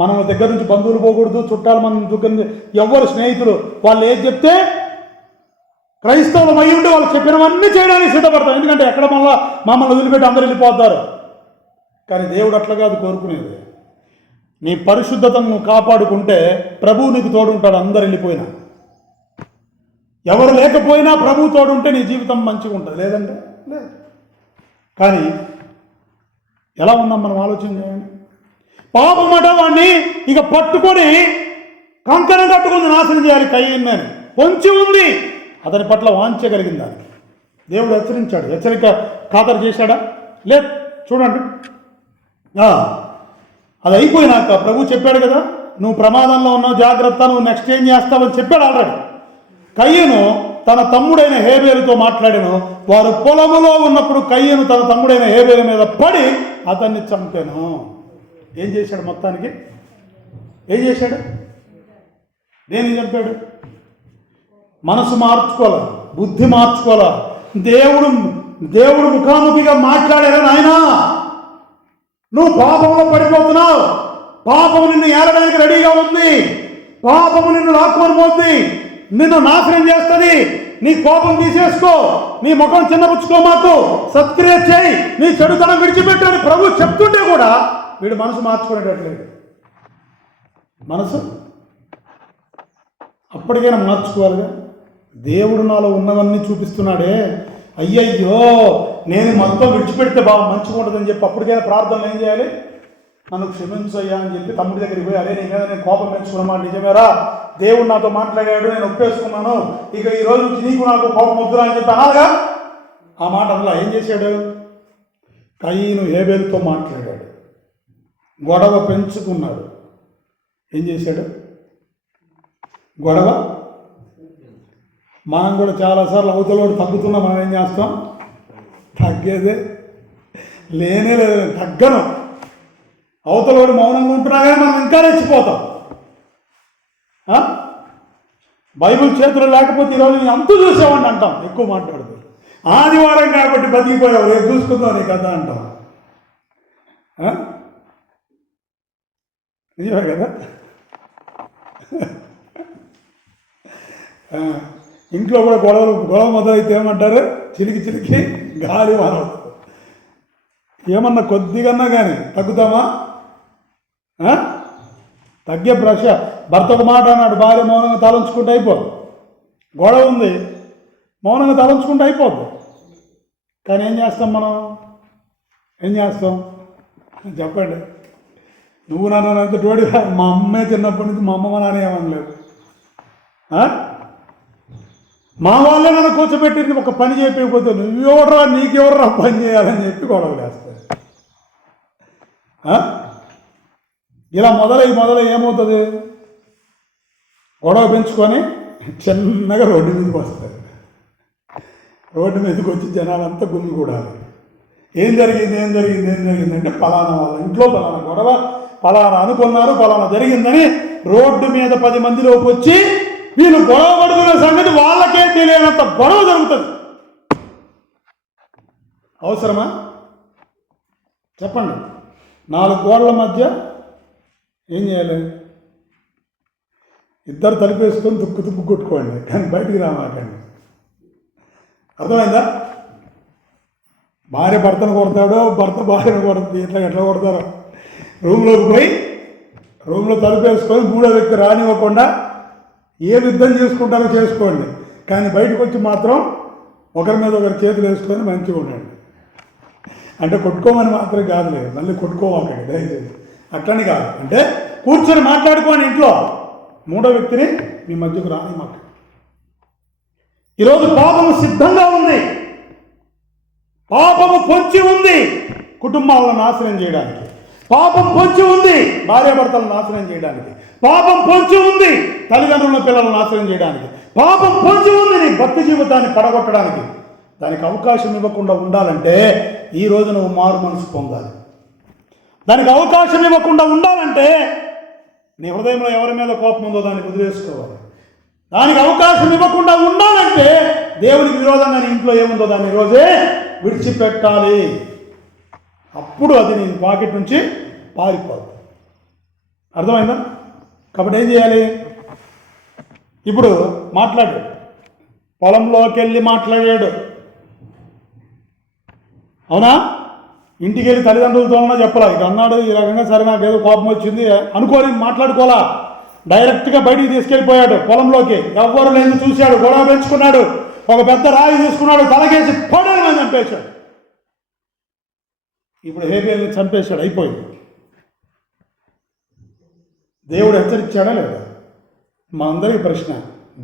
మన దగ్గర నుంచి బంధువులు పోకూడదు, చుట్టాలు మన దగ్గర నుంచి ఎవరు స్నేహితులు వాళ్ళు ఏది చెప్తే క్రైస్తవులు అయి ఉంటే వాళ్ళు చెప్పినవన్నీ చేయడానికి సిద్ధపడతాం. ఎందుకంటే ఎక్కడ మమ్మల్ని వదిలిపెట్టి అందరూ వెళ్ళిపోతారు. కానీ దేవుడు అట్లా కాదు కోరుకునేది. నీ పరిశుద్ధతను నువ్వు కాపాడుకుంటే ప్రభువు నీకు తోడుంటాడు. అందరు వెళ్ళిపోయినా, ఎవరు లేకపోయినా ప్రభువు తోడుంటే నీ జీవితం మంచిగా ఉంటుంది, లేదంటే లేదు. కానీ ఎలా ఉందాం మనం ఆలోచన చేయండి. పాపమట వాడిని ఇక పట్టుకొని కంకణం కట్టుకుని నాశనం చేయాలి. కయ్యిందని పొంచి ఉంది, అతని పట్ల వాంఛగలిగింది. దానికి దేవుడు హెచ్చరించాడు. హెచ్చరిక ఖాతరు చేశాడా? లేదు. చూడండి, అది అయిపోయినాక ప్రభు చెప్పాడు కదా, నువ్వు ప్రమాదంలో ఉన్నావు, జాగ్రత్త, నువ్వు నెక్స్ట్ ఏం చేస్తావని చెప్పాడు ఆల్రెడీ. కయ్యను తన తమ్ముడైన హేబేలుతో మాట్లాడాను. వారు పొలములో ఉన్నప్పుడు కయ్యను తన తమ్ముడైన హేబేలు మీద పడి అతన్ని చంపాను. ఏం చేశాడు? మొత్తానికి ఏం చేశాడు? దేన్ని చంపాడు? మనసు మార్చుకోవాలా, బుద్ధి మార్చుకోవాలా. దేవుడు ముఖాముఖిగా మాట్లాడారు, నాయనా నువ్వు పాపంలో పడిపోతున్నావు, పాపము నిన్ను ఏలడానికి రెడీగా ఉంది, పాపము నిన్ను లాక్కొని పోతుంది, నిన్ను నాశనం చేస్తుంది, నీ కోపం తీసేసుకో, నీ ముఖం చిన్నపుచ్చుకో, మాకు సత్క్రియ చేయి, నీ చెడుతనం విడిచిపెట్టని ప్రభు చెప్తుంటే కూడా వీడు మనసు మార్చుకునేటట్లేదు. మనసు అప్పటికైనా మార్చుకోవాలిగా. దేవుడు నాలో ఉన్నవన్నీ చూపిస్తున్నాడే, అయ్యయ్యో నేను మొత్తం విడిచిపెడితే బాగా మంచిగా ఉంటుందని చెప్పి అప్పటికైనా ప్రార్థనలు ఏం చేయాలి? నన్ను క్షమించయ్యా అని చెప్పి తమ్ముడి దగ్గరికి పోయి, అరే నీ మీద నేను కోపం పెంచుకున్నమాట నిజమేరా, దేవుడు నాతో మాట్లాడాడు, నేను ఒప్పేసుకున్నాను, ఇక ఈ రోజు నుంచి నీకు నాకు కోపం వద్దురా అని చెప్పి అనాలిగా. ఆ మాట అందులో ఏం చేశాడు? కయీను హేబేలుతో మాట్లాడాడు, గొడవ పెంచుకున్నాడు. ఏం చేశాడు? గొడవ. మనం కూడా చాలాసార్లు అవతలోడు తగ్గుతున్నా మనం ఏం చేస్తాం? తగ్గేదే లేనే లేదు, తగ్గను. అవతలోడు మౌనంగా ఉంటున్నా కానీ మనం ఇంకా రెచ్చిపోతాం. బైబిల్ చేతులు లేకపోతే ఈరోజు నేను అంతు చూసేవాడిని అంటాం, ఎక్కువ మాట్లాడుతూ. ఆదివారం కాబట్టి బతికిపోయావు, రేపు చూసుకుందాం నీ కథ అంటాం. నిజమే కదా? ఇంట్లో కూడా గొడవ మొదలైతే ఏమంటారు? చిలికి గాలి వానవుతుంది. ఏమన్నా కొద్దిగన్నా కానీ తగ్గుతామా? తగ్గే ప్రశ. భర్త ఒక మాట అన్నాడు, భార్య మౌనంగా తలంచుకుంటూ అయిపోదు. గొడవ ఉంది, మౌనంగా తలంచుకుంటూ అయిపోద్ది. కానీ ఏం చేస్తాం మనం? ఏం చేస్తాం చెప్పండి? నువ్వు నన్ను అంత తోడి, మా అమ్మే చిన్నప్పటి నుంచి మా అమ్మ నాన్న ఏమనలేదు, మా వాళ్ళే నన్ను కూర్చోబెట్టి ఒక పని చేయకపోతే నువ్వెవడరా, నీకెవడరా పని చేయాలని చెప్పి గొడవ వేస్తారు. ఇలా మొదలై ఏమవుతుంది? గొడవ పెంచుకొని చిన్నగా రోడ్డు మీదకి వస్తారు. రోడ్డు మీదకి వచ్చి జనాలంతా గుమిగూడాలి. ఏం జరిగింది అంటే పలానా వాళ్ళ ఇంట్లో పలానా గొడవ, పలానా అనుకున్నారు, పలానా జరిగిందని రోడ్డు మీద 10 మందిలోకి వచ్చి వీళ్ళు గొడవ పడుతున్న సంగతి వాళ్ళకే తెలియనంత గొడవ జరుగుతుంది. అవసరమా చెప్పండి? 4 గోడల మధ్య ఏం చేయాలి? ఇద్దరు తలుపేసుకొని తుక్కు కొట్టుకోండి, కానీ బయటికి రామాకండి. అర్థమైందా? భార్య భర్తను కొడతాడో, భర్త భార్యను కొడుతుంది, ఎట్లా కొడతారో. రూమ్లోకి పోయి రూమ్లో తలుపేసుకొని 3వ వ్యక్తి రానివ్వకుండా ఏ యుద్ధం చేసుకుంటారో చేసుకోండి, కానీ బయటకు వచ్చి మాత్రం ఒకరి మీద ఒకరి చేతులు వేసుకొని మంచిగా ఉండండి. అంటే కొట్టుకోమని మాత్రం కాదులేదు, మళ్ళీ కొట్టుకోవాలండి దయచేసి. అట్లని కాదు, అంటే కూర్చొని మాట్లాడుకోని ఇంట్లో 3వ వ్యక్తిని మీ మధ్యకు రాని మాట. ఈరోజు పాపము సిద్ధంగా ఉంది, పాపము పొంచి ఉంది కుటుంబాలను నాశనం చేయడానికి, పాపం పొంచి ఉంది భార్యాభర్తలను నాశనం చేయడానికి, పాపం పొంచి ఉంది తల్లిదండ్రుల పిల్లలను నాశనం చేయడానికి, పాపం పొంచి ఉంది నీ భక్తి జీవితాన్ని పడగొట్టడానికి. దానికి అవకాశం ఇవ్వకుండా ఉండాలంటే ఈరోజు నువ్వు మారు మనసు పొందాలి. దానికి అవకాశం ఇవ్వకుండా ఉండాలంటే నీ హృదయంలో ఎవరి మీద కోపం ఉందో దాన్ని వదిలేసుకోవాలి. దానికి అవకాశం ఇవ్వకుండా ఉండాలంటే దేవునికి విరోధంగా నీ ఇంట్లో ఏముందో దాన్ని ఈరోజే విడిచిపెట్టాలి. అప్పుడు అది నీ పాకెట్ నుంచి పారిపోదు. అర్థమైందా? కాబట్టి ఏం చేయాలి? ఇప్పుడు మాట్లాడాడు, పొలంలోకి వెళ్ళి మాట్లాడాడు, అవునా? ఇంటికి వెళ్ళి తల్లిదండ్రులతోనన్నా చెప్పాలా, ఇక అన్నాడు ఈ రకంగా, సరే నాకు ఏదో కోపం వచ్చింది అనుకోని మాట్లాడుకోవాలా. డైరెక్ట్గా బయటికి తీసుకెళ్ళిపోయాడు పొలంలోకి, ఎవ్వరు లేదు చూశాడు, గొడవ పెంచుకున్నాడు, ఒక పెద్ద రాయి తీసుకున్నాడు, తలకేసి పడని చంపేశాడు. ఇప్పుడు హేబేల్ని చంపేశాడు, అయిపోయింది. దేవుడు హెచ్చరించాడా లేదా? మా అందరికీ ప్రశ్న,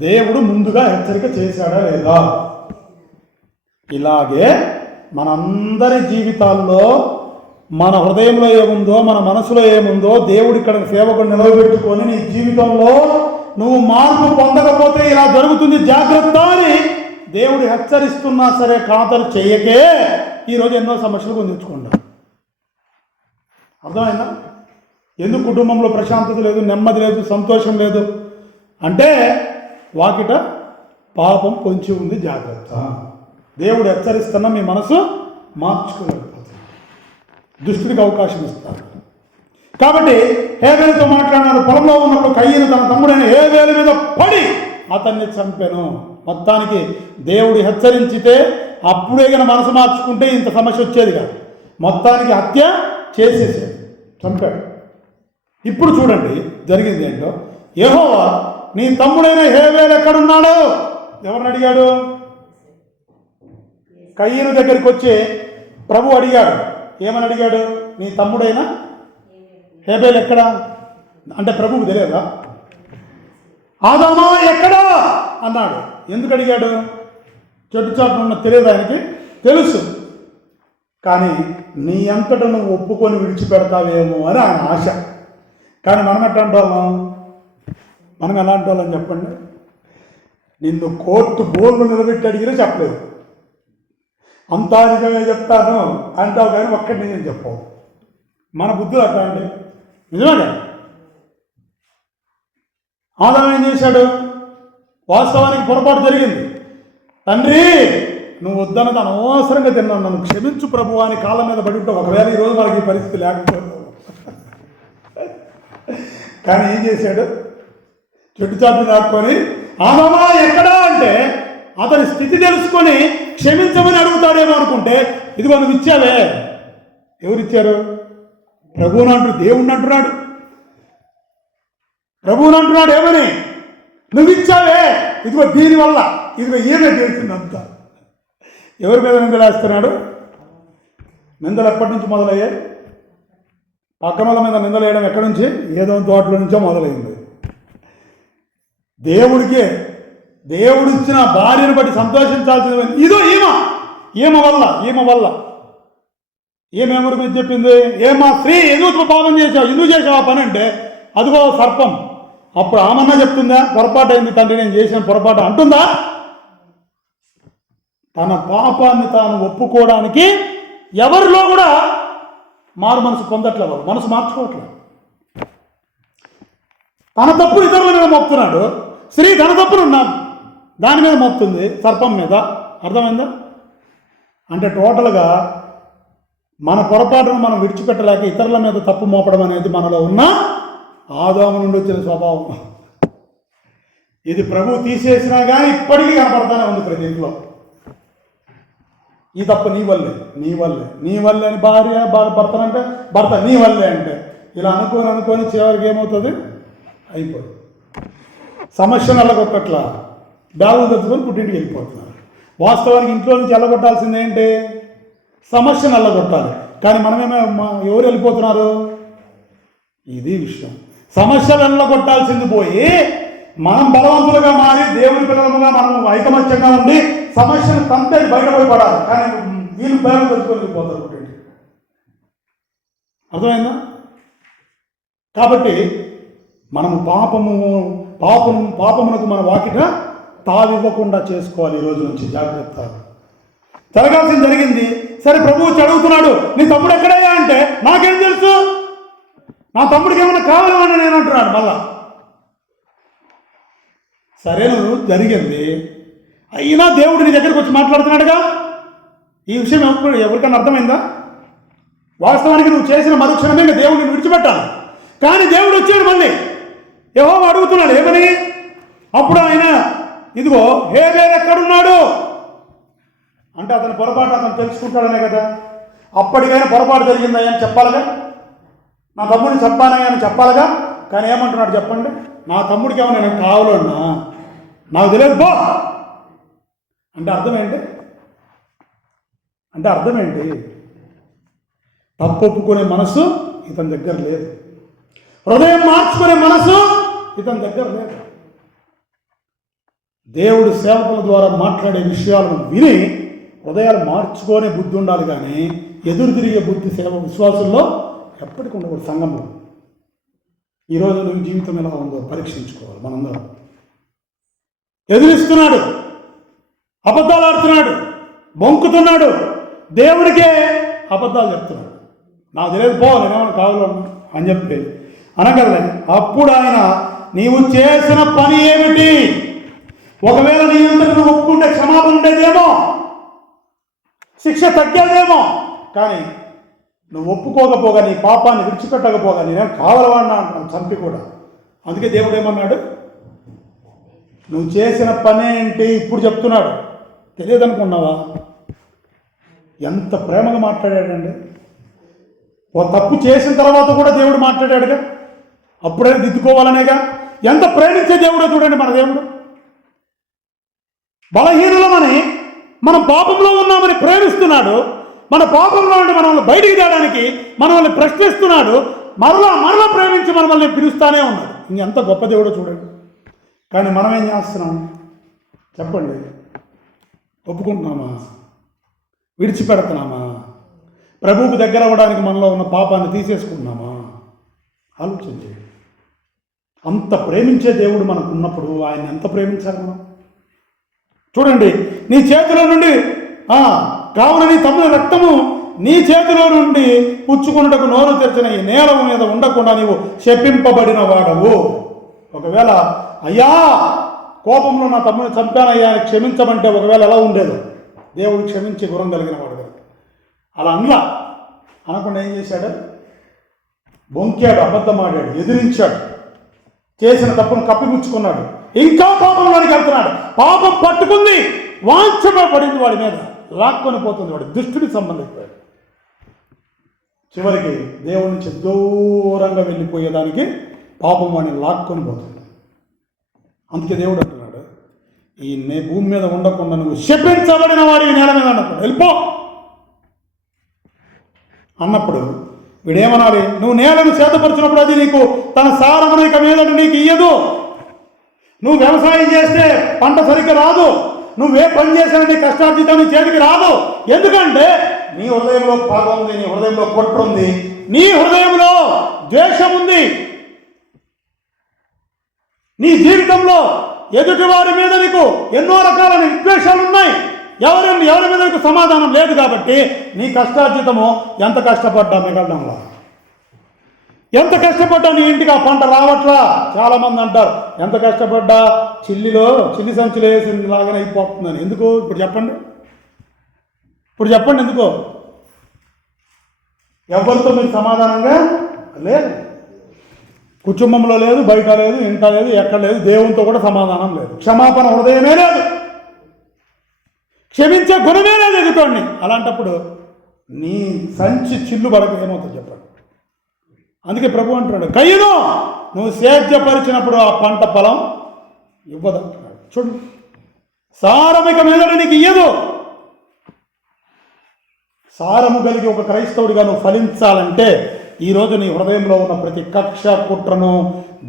దేవుడు ముందుగా హెచ్చరిక చేశాడా లేదా? ఇలాగే మనందరి జీవితాల్లో మన హృదయంలో ఏముందో, మన మనసులో ఏముందో దేవుడు ఇక్కడ సేవకుడు నిలవబెట్టుకొని నీ జీవితంలో నువ్వు మార్పు పొందకపోతే ఇలా జరుగుతుంది జాగ్రత్త అని దేవుడు హెచ్చరిస్తున్నా సరే ఖాతరు చెయ్యకే ఈరోజు ఎన్నో సమస్యలు పొందించుకుంటాం. అర్థమైందా? ఎందుకు కుటుంబంలో ప్రశాంతత లేదు, నెమ్మది లేదు, సంతోషం లేదు అంటే వాకిట పాపం పొంచి ఉంది, జాగ్రత్త. దేవుడు హెచ్చరిస్తున్నా మీ మనసు మార్చుకోలేకపోతుంది, దుష్టుడికి అవకాశం ఇస్తారు. కాబట్టి హేబేలుతో మాట్లాడినాడు. పొలంలో ఉన్నప్పుడు కయ్యను తన తమ్ముడైన హేబేలు మీద పడి అతన్ని చంపెను. మొత్తానికి దేవుడు హెచ్చరించితే అప్పుడే గన మనసు మార్చుకుంటే ఇంత సమస్య వచ్చేది కాదు. మొత్తానికి హత్య చేసేసాడు, చంపాడు. ఇప్పుడు చూడండి జరిగింది ఏంటో. యెహోవా నీ తమ్ముడైన హేబేలు ఎక్కడున్నాడు? ఎవరిని అడిగాడు? కయ్యను దగ్గరికి వచ్చి ప్రభు అడిగాడు. ఏమని అడిగాడు? నీ తమ్ముడైన హేబేలు ఎక్కడా అంటే ప్రభువుకు తెలియదా? ఆదామా ఎక్కడా అన్నాడు. ఎందుకు అడిగాడు? చెట్టుచాటు ఉన్న తెలియదు ఆయనకి, తెలుసు. కానీ నీ అంతటా నువ్వు ఒప్పుకొని విడిచిపెడతావేమో అని ఆయన ఆశ. కానీ మనం ఎట్లాంటి వాళ్ళం? మనం ఎలాంటి వాళ్ళని చెప్పండి? నిన్ను కోర్టు బోర్లు నిలబెట్టి అడిగినా చెప్పలేదు, అంతా నిజమే చెప్తాను అంటావు, కానీ ఒక్కటి నిజం చెప్పవు. మన బుద్ధులు అట్లా అండి, నిజమే. ఆదాము ఏం చేశాడు? వాస్తవానికి పొరపాటు జరిగింది. తండ్రి నువ్వు వద్దన్నది అనవసరంగా తిన్నాను, నన్ను క్షమించు ప్రభు అని కాళ్ళ మీద పడి ఉంటావు. ఒకవేళ ఈరోజు మనకి ఈ పరిస్థితి లేకపోతే. కానీ ఏం చేశాడు? చెట్టుచాటు దాక్కొని ఆదామా ఎక్కడా అంటే అతని స్థితి తెలుసుకొని క్షమించమని అడుగుతాడేమో అనుకుంటే, ఇదిగో నువ్వు ఇచ్చావే. ఎవరిచ్చారు? ప్రభువుని అంటున్నాడు, దేవుణ్ణి అంటున్నాడు, ప్రభువుని అంటున్నాడు. ఏమని? నువ్వు ఇచ్చావే, ఇదిగో దీనివల్ల, ఇదిగో ఏమే చేస్తుందంతా. ఎవరి మీద నిందలు వేస్తున్నాడు? నిందలు ఎప్పటి నుంచి మొదలయ్యాయి? పక్కనల మీద నిందలు వేయడం ఎక్కడి నుంచి? ఏదో తోటల నుంచో మొదలైంది. దేవుడికే, దేవుడిచ్చిన భార్యను బట్టి సంతోషించాల్సింది ఇదో ఈమె వల్ల ఏమెవరి మీద చెప్పింది? ఏమా స్త్రీ ఎందుకు పాపం చేసావు, ఎందుకు చేసావు ఆ పని అంటే, అదిగో సర్పం. అప్పుడు ఆమన్నా చెప్తుందా? పొరపాటు అయింది తండ్రి, నేను చేసిన పొరపాటు అంటుందా? తన పాపాన్ని తాను ఒప్పుకోవడానికి ఎవరిలో కూడా మారు మనసు పొందట్లేదు, మనసు మార్చుకోవట్లేదు. తన తప్పులు ఇతరుల మీద మోపుతున్నాడు. స్త్రీ తన తప్పులు ఉన్నాడు, దాని మీద మోపుతుంది, సర్పం మీద. అర్థమైందా? అంటే టోటల్గా మన పొరపాటును మనం విడిచిపెట్టలేక ఇతరుల మీద తప్పు మోపడం అనేది మనలో ఉన్న ఆదాము నుండి వచ్చిన స్వభావం. ఇది ప్రభువు తీసేసినా కానీ ఇప్పటికీ కనపడతానే ఉంది ప్రతి ఇంట్లో. ఈ తప్పు నీ వల్లే అని భార్య భర్తనంటే, భర్త నీ వల్లే అంటే, ఇలా అనుకొని చివరికి ఏమవుతుంది? అయిపోతుంది. సమస్యను వెళ్ళగొట్టట్లా, బ్యాగులు తెచ్చుకొని పుట్టింటికి వెళ్ళిపోతున్నారు. వాస్తవానికి ఇంట్లో నుంచి వెళ్ళగొట్టాల్సింది ఏంటి? సమస్యను వెళ్ళగొట్టాలి. కానీ మనమేమో ఎవరు వెళ్ళిపోతున్నారు? ఇది విషయం. సమస్యలు వెళ్ళగొట్టాల్సింది పోయి మనం బలవంతులుగా మారి దేవుని పిల్లలుగా మనం ఐకమత్యంగా ఉండి సమస్యను తంతే బయటపడి పడాలి. కానీ వీళ్ళు బ్యాగులు తెచ్చుకొని వెళ్ళిపోతారు పుట్టింటికి. అర్థమైందా? కాబట్టి మనము పాపమునకు మన వాకిట తావివ్వకుండా చేసుకోవాలి. ఈ రోజు నుంచి జాగ్రత్త. జరగాల్సింది జరిగింది. సరే ప్రభువు అడుగుతున్నాడు, నీ తమ్ముడు ఎక్కడయ్యా అంటే, నాకేం తెలుసు, నా తమ్ముడికి ఏమైనా కావాలని నేను అంటున్నాడు మళ్ళా. సరే నువ్వు జరిగింది, అయినా దేవుడు నీ దగ్గరికి వచ్చి మాట్లాడుతున్నాడుగా. ఈ విషయం ఎవరికైనా అర్థమైందా? వాస్తవానికి నువ్వు చేసిన మరుక్షణమే దేవుడిని విడిచిపెట్టాలి. కానీ దేవుడు వచ్చాడు మళ్ళీ, యెహోవా అడుగుతున్నాడు ఏమని? అప్పుడు ఆయన ఇదిగో హేబేలు ఎక్కడున్నాడు అంటే, అతని పొరపాటు అతను తెలుసుకుంటాడనే కదా. అప్పటికైనా పొరపాటు జరిగిందయ్యా అని చెప్పాలిగా, నా తమ్ముడిని చెప్పానయ్యా అని చెప్పాలిగా. కానీ ఏమంటున్నాడు చెప్పండి, నా తమ్ముడికి ఏమన్నా నేను కావాలన్నా నాకు తెలియదు బో అంటే అర్థం ఏంటి? తప్పు ఒప్పుకునే మనసు ఇతని దగ్గర లేదు, హృదయం మార్చుకునే మనసు ఇతని దగ్గర లేదు. దేవుడు సేవకుల ద్వారా మాట్లాడే విషయాలను విని హృదయాలు మార్చుకునే బుద్ధి ఉండాలి, కానీ ఎదురు తిరిగే బుద్ధి విశ్వాసుల్లో ఎప్పటికీ ఉండకూడదు. సంఘంలో ఈరోజు నువ్వు జీవితం ఎలా ఉందో పరీక్షించుకోవాలి. మనందరం ఎదురిస్తున్నాడు, అబద్ధాలు ఆడుతున్నాడు, బొంకుతున్నాడు, దేవుడికే అబద్ధాలు చెప్తున్నాడు. నాకు తెలియదు పో, నేనేమన్నా కావాలన్నా అని చెప్పి అనగలే. అప్పుడు ఆయన నీవు చేసిన పని ఏమిటి? ఒకవేళ నీ అంతకు నువ్వు ఒప్పుకుంటే క్షమాపణ ఉండేదేమో, శిక్ష తగ్గేదేమో. కానీ నువ్వు ఒప్పుకోకపోగా, నీ పాపాన్ని విడిచిపెట్టకపోగా నేనేం కావాలన్నా అంటున్నాను, చంపి కూడా. అందుకే దేవుడు ఏమన్నాడు, నువ్వు చేసిన పని ఏంటి ఇప్పుడు చెప్తున్నాడు. తెలియదనుకున్నావా? ఎంత ప్రేమగా మాట్లాడాడండి. ఓ తప్పు చేసిన తర్వాత కూడా దేవుడు మాట్లాడాడుగా, అప్పుడే దిద్దుకోవాలనేగా. ఎంత ప్రేమించే దేవుడో చూడండి మన దేవుడు. బలహీనులమని, మనం పాపంలో ఉన్నామని ప్రేమిస్తున్నాడు. మన పాపంలో నుండి మనల్ని బయటికి తేయడానికి మనల్ని ప్రశ్నిస్తున్నాడు. మరలా ప్రేమించి మనల్ని పిలుస్తానే ఉన్నాడు. ఇంకెంత గొప్ప దేవుడో చూడండి. కానీ మనం ఏం చేస్తున్నాం చెప్పండి? ఒప్పుకుంటున్నామా? విడిచిపెడుతున్నామా? ప్రభువుకు దగ్గర అవ్వడానికి మనలో ఉన్న పాపాన్ని తీసేసుకుంటున్నామా? ఆలోచించండి. అంత ప్రేమించే దేవుడు మనకు ఉన్నప్పుడు ఆయన ఎంత ప్రేమించాలి మనం? చూడండి, నీ చేతిలో నుండి కావున నీ తమ్ముని రక్తము నీ చేతిలో నుండి పుచ్చుకున్నటకు నోరు తెరిచిన ఈ నేల మీద ఉండకుండా నీవు శపింపబడిన వాడవు. ఒకవేళ అయ్యా కోపంలో నా తమ్ముని చంపానయ్యా అని క్షమించమంటే ఒకవేళ ఎలా ఉండేదో? దేవుడు క్షమించే గురం కలిగిన వాడు కదా. అలా అనకుండా ఏం చేశాడు? బొంకాడు, అబద్ధమాడాడు, ఎదిరించాడు, చేసిన తప్పును కప్పిపుచ్చుకున్నాడు, ఇంకా పాపంలోనికి వెళ్తున్నాడు. పాపం పట్టుకుంది, వాంఛగా పడింది వాడి మీద, లాక్కొని పోతుంది. వాడి దుష్టుడికి సంబంధించాడు. చివరికి దేవుడి నుంచి దూరంగా వెళ్ళిపోయేదానికి పాపం వాడిని లాక్కొని పోతుంది. అందుకే దేవుడు అంటున్నాడు, ఈ భూమి మీద ఉండకుండా నువ్వు శపించబడిన వాడివి నేల మీద అన్నప్పుడు వెళ్ళిపో అన్నప్పుడు వీడేమనాలి? నువ్వు నేలను చేతపరిచినప్పుడు అది నీకు తన సారమును ఇక మీద నీకు ఇయ్యదు. నువ్వు వ్యవసాయం చేస్తే పంట సరిగ్గా రాదు. నువ్వే పని చేసినా నీ కష్టార్జితం నీ చేతికి రాదు. ఎందుకంటే నీ హృదయంలో పాపం ఉంది, నీ హృదయంలో కుట్ర ఉంది, నీ హృదయంలో ద్వేషం ఉంది, నీ జీవితంలో ఎదుటివారి మీద నీకు ఎన్నో రకాలైన విద్వేషాలు ఉన్నాయి. ఎవరి మీద నీకు సమాధానం లేదు. కాబట్టి నీ కష్టార్జితము ఎంత కష్టపడ్డా మిగలడంలా, ఎంత కష్టపడ్డా నీ ఇంటికి ఆ పంట రావట్లా. చాలామంది అంటారు ఎంత కష్టపడ్డా చిల్లి సంచులు వేసింది లాగానే అయిపోతుందని. ఎందుకు ఇప్పుడు చెప్పండి ఎందుకో? ఎవరితో మీకు సమాధానంగా లేదు. కుటుంబంలో లేదు, బయట లేదు, ఇంట లేదు, ఎక్కడ లేదు. దేవునితో కూడా సమాధానం లేదు. క్షమాపణ హృదయమే లేదు, క్షమించే గుణమే లేదు ఎదుటోడిని. అలాంటప్పుడు నీ సంచి చిల్లు పడక ఏమవుతుంది చెప్పండి? అందుకే ప్రభు అంటున్నాడు, కయ్యను నువ్వు సేద్యపరిచినప్పుడు ఆ పంట ఫలం ఇవ్వదంటున్నాడు. చూడు, సారమిక మీద నీకు ఇయ్యదు. సారము కలిగి ఒక క్రైస్తవుడిగా నువ్వు ఫలించాలంటే ఈరోజు నీ హృదయంలో ఉన్న ప్రతి కక్ష కుట్రను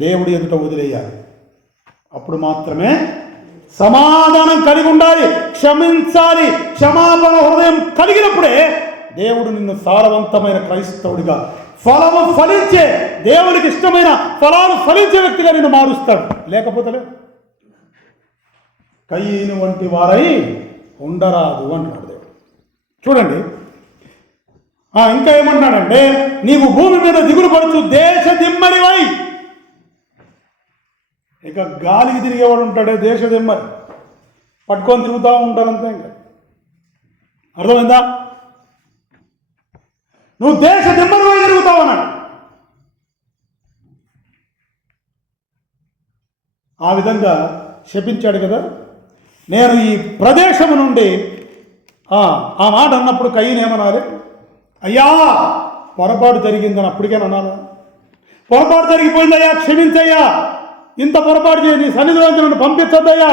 దేవుడి ఎదుట వదిలేయాలి. అప్పుడు మాత్రమే సమాధానం కలిగి ఉండాలి, క్షమించాలి. క్షమాపణ హృదయం కలిగినప్పుడే దేవుడు నిన్ను సారవంతమైన క్రైస్తవుడిగా, ఫలము ఫలించే, దేవుడికి ఇష్టమైన ఫలాలు ఫలించే వ్యక్తిగా నిన్ను మారుస్తాడు. లేకపోతే లేదు. కయ్యను వంటి వారై ఉండరాదు అంటున్నాడు దేవుడు. చూడండి, ఇంకా ఏమంటున్నాడంటే, నీవు భూమి మీద దిగులు పడుచు దేశ దిమ్మరివై. ఇక గాలికి తిరిగేవాడు ఉంటాడే దేశ దిమ్మరి, పట్టుకొని తిరుగుతూ ఉంటారంతే. ఇంకా అర్థమైందా? నువ్వు దేశ దిమ్మరివై తిరుగుతావు అన్నాడు. ఆ విధంగా శపించాడు కదా. నేను ఈ ప్రదేశము నుండి ఆ మాట అన్నప్పుడు కయ్యను ఏమనాలి? అయ్యా పొరపాటు జరిగిందని అప్పటికే అనాలా? పొరపాటు జరిగిపోయిందయ్యా, క్షమించయ్యా, ఇంత పొరపాటు చేసి నీ సన్నిధిలోంచి నన్ను పంపించొద్దయ్యా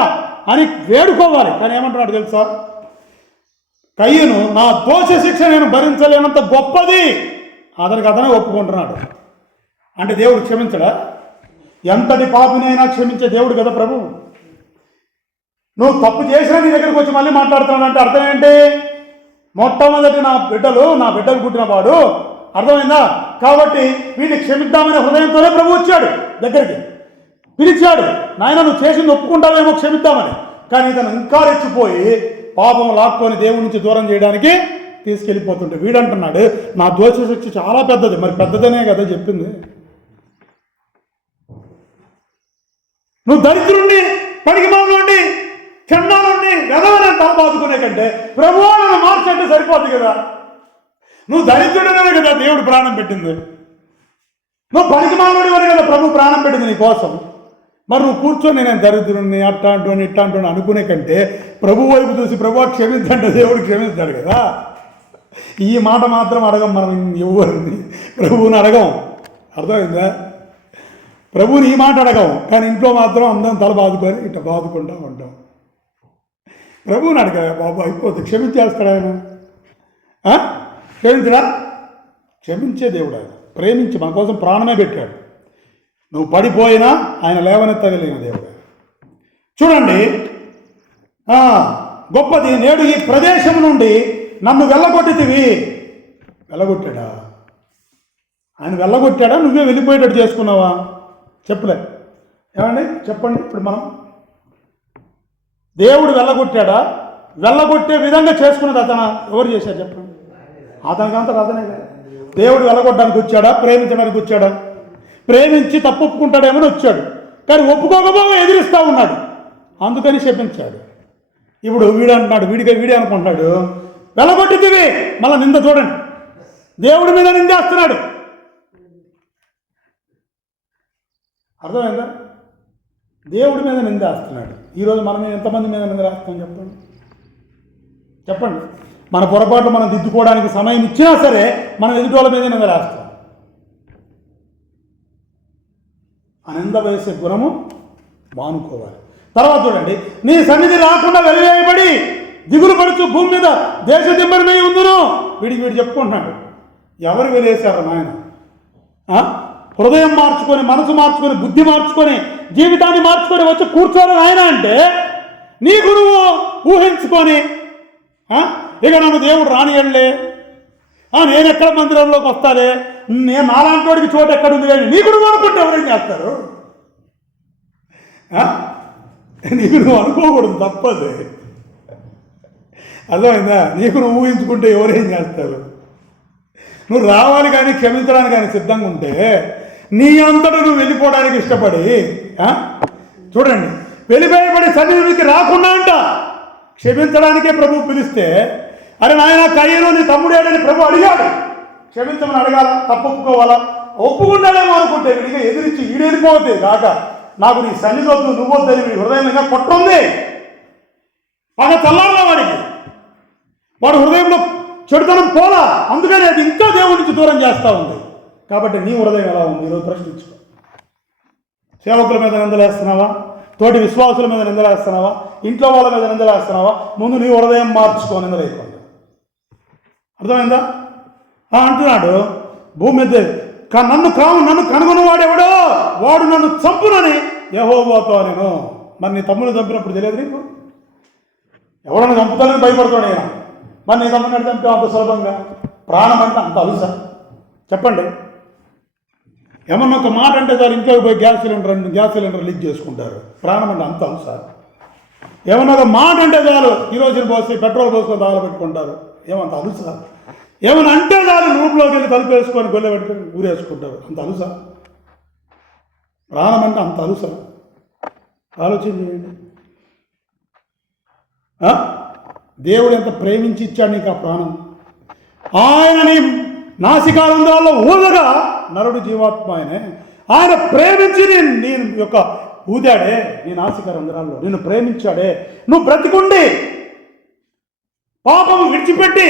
అని వేడుకోవాలి. కానీ ఏమంటున్నాడు తెలుసా? కయ్యను నా దోష శిక్ష నేను భరించలేనంత గొప్పది అతనికి అతనే ఒప్పుకుంటున్నాడు. అంటే దేవుడు క్షమించడా? ఎంతటి పాపినైనా క్షమించే దేవుడు కదా ప్రభు. నువ్వు తప్పు చేసినా నీ దగ్గరికి వచ్చి మళ్ళీ మాట్లాడుతున్నాడు అంటే అర్థం ఏంటి? మొట్టమొదటి నా బిడ్డలు పుట్టినవాడు, అర్థమైందా? కాబట్టి వీడిని క్షమిద్దామనే హృదయంతోనే ప్రభు వచ్చాడు దగ్గరికి, పిలిచాడు. నాయన నువ్వు చేసింది ఒప్పుకుంటావేమో క్షమిద్దామని. కానీ ఇతను ఇంకా రెచ్చిపోయి పాపం లాక్కొని దేవుడి నుంచి దూరం చేయడానికి తీసుకెళ్ళిపోతుంటే వీడంటున్నాడు నా దోష శిక్ష చాలా పెద్దది. మరి పెద్దదనే కదా చెప్పింది. నువ్వు దరిద్రుండి, పడికి మానుండి, చండాలుండి, వెదవని తల బాదుకునే కంటే ప్రభువా నన్ను మార్చంటే సరిపోతుంది కదా. నువ్వు దరిద్రుడనే కదా దేవుడు ప్రాణం పెట్టింది. నువ్వు పడికి మానుడి వరకు కదా ప్రభు ప్రాణం పెట్టింది నీ కోసం. మరి నువ్వు కూర్చొని నేను దరిద్రుడిని అట్టాంటి ఇట్టాంటి అనుకునే కంటే ప్రభు వైపు చూసి ప్రభు క్షమించంటే దేవుడు క్షమిస్తాడు కదా. ఈ మాట మాత్రం అడగం మనం ఎవరిని, ప్రభువుని అడగం. అర్థమైందా? ప్రభువుని ఈ మాట అడగం, కానీ ఇంట్లో మాత్రం అందరం తల బాదుకొని ఇట్లా బాదుకుంటూ ఉంటాం. ప్రభువుని అడగ బాబు అయిపోతుంది, క్షమించేస్తాడు ఆయన. క్షమించడా? క్షమించే దేవుడు ఆయన. ప్రేమించి మన కోసం ప్రాణమే పెట్టాడు. నువ్వు పడిపోయినా ఆయన లేవనెత్తగలిగిన దేవుడు. చూడండి, గొప్పది. నేడు ఈ ప్రదేశం నుండి నన్ను వెళ్ళగొట్టితివి. వెళ్ళగొట్టాడా? ఆయన వెళ్ళగొట్టాడా? నువ్వే వెళ్ళిపోయేటట్టు చేసుకున్నావా? చెప్పలే. ఏమండి చెప్పండి. ఇప్పుడు మనం దేవుడు వెళ్ళగొట్టాడా? వెళ్ళగొట్టే విధంగా చేసుకున్నది అతను ఎవరు చేశారు చెప్పండి? అతనికంతా అతనే కదా. దేవుడు వెళ్ళగొట్టడానికి వచ్చాడా? ప్రేమించడానికి వచ్చాడా? ప్రేమించి తప్పు ఒప్పుకుంటాడేమని వచ్చాడు, కానీ ఒప్పుకోకపోగా ఎదిరిస్తూ ఉన్నాడు, అందుకని శపించాడు. ఇప్పుడు వీడు అంటున్నాడు, వీడే అనుకుంటున్నాడు వెళ్ళగొట్టితివి. మళ్ళీ నింద చూడండి, దేవుడి మీద నిందేస్తున్నాడు. అర్థమైందా? దేవుడి మీద నిందేస్తున్నాడు. ఈరోజు మనం ఎంతమంది మీద నింద రాస్తాం చెప్పండి. మన పొరపాట్లు మనం దిద్దుకోవడానికి సమయం ఇచ్చినా సరే మనం ఎదుటోళ్ళ మీద నింద రాస్తాం. ఆ నింద వేసే గుణము మానుకోవాలి. తర్వాత చూడండి, నీ సన్నిధి రాకుండా వెలివేయబడి దిగులు పడుతూ భూమి మీద దేశ దిమ్మరమై ఉందును. వీడు చెప్పుకుంటున్నాడు. ఎవరు వెలివేశారు నాయన? హృదయం మార్చుకొని, మనసు మార్చుకొని, బుద్ధి మార్చుకొని, జీవితాన్ని మార్చుకొని వచ్చి కూర్చోరు ఆయన అంటే నీ గురువు ఊహించుకొని ఇక నన్ను దేవుడు రానియడలే, నేను ఎక్కడ మందిరంలోకి వస్తాలే, నేను నాలాంటి వాడికి చోటు ఎక్కడుంది కానీ నీ గురువు అనుకుంటే ఎవరేం చేస్తారు? నీకు నువ్వు అనుకోకూడదు, తప్పదు. అర్థమైందా? నీకు నువ్వు ఊహించుకుంటే ఎవరేం చేస్తారు? నువ్వు రావాలి కానీ క్షమించడానికి కానీ సిద్ధంగా ఉంటే నీ అంతటా నువ్వు వెళ్ళిపోవడానికి ఇష్టపడి చూడండి, వెళ్ళిపోయబడి సన్నిధికి రాకుండా అంట క్షమించడానికే ప్రభు పిలిస్తే, అరే నాయన కయ్యను నీ తమ్ముడేడని ప్రభు అడిగాడు, క్షమించమని అడగాల, తప్పు ఒప్పుకోవాలా? ఒప్పుకుంటాడేమో అనుకుంటే వీడిగా ఎదిరించి ఈడెళ్ళిపోతే కాక నాకు నీ సన్నిధి వద్దు, నువ్వొద్దని వీడి హృదయంగా కొట్టుంది. బాగా చల్లారుగా వాడు హృదయంలో చెడుతనం పోలా, అందుకని అది ఇంకా దేవుడి నుంచి దూరం చేస్తూ ఉంది. కాబట్టి నీ హృదయం ఎలా ఉంది? ఈరోజు ప్రశ్నించుకో. సేవకుల మీద నిందలేస్తున్నావా? తోటి విశ్వాసుల మీద నిందలేస్తున్నావా? ఇంట్లో వాళ్ళ మీద నిందలేస్తున్నావా? ముందు నీ హృదయం మార్చుకో, నిందలేకుండా. అర్థమైందా? అంటున్నాడు, భూమి మీద నన్ను కనుగొన్నవాడెవడో వాడు నన్ను చంపునని యెహోవాతో నేను. మరి నీ తమ్ముడు చంపినప్పుడు తెలియదు నీకు? ఎవడన్నా చంపుతానని భయపడతాడు ఆయన. మరి నీ తమ్ముడు చంపే అంత సులభంగా? ప్రాణం అంటే అంత అలుసా? చెప్పండి. ఏమన్నా ఒక మాట అంటే సార్ ఇంట్లో పోయి గ్యాస్ సిలిండర్ లీక్ చేసుకుంటారు. ప్రాణం అంటే అంత అలుసా? ఏమన్నా ఒక మాట అంటే చాలు కిరోసిన్ పోసి పెట్రోల్ పోసుకొని తగలబెట్టుకుంటారు. ఏమంత అలుసా? ఏమన్నా అంటే చాలు రూట్లోకి వెళ్ళి తలుపు వేసుకొని గొల్లె పెట్టుకొని ఊరేసుకుంటారు. అంత అలుసా? ప్రాణం అంటే అంత అలుసా? ఆలోచన చేయండి. దేవుడు ఎంత ప్రేమించి ఇచ్చాడు నీకు ఆ ప్రాణం. ఆయనని నాసికారంధ్రాల్లో ఊదగా నరుడు జీవాత్మ ఆయన ప్రేమించి నేను యొక్క ఊదాడే నీ నాసికారంధ్రాల్లో, నిన్ను ప్రేమించాడే. నువ్వు బ్రతికుండి పాపము విడిచిపెట్టి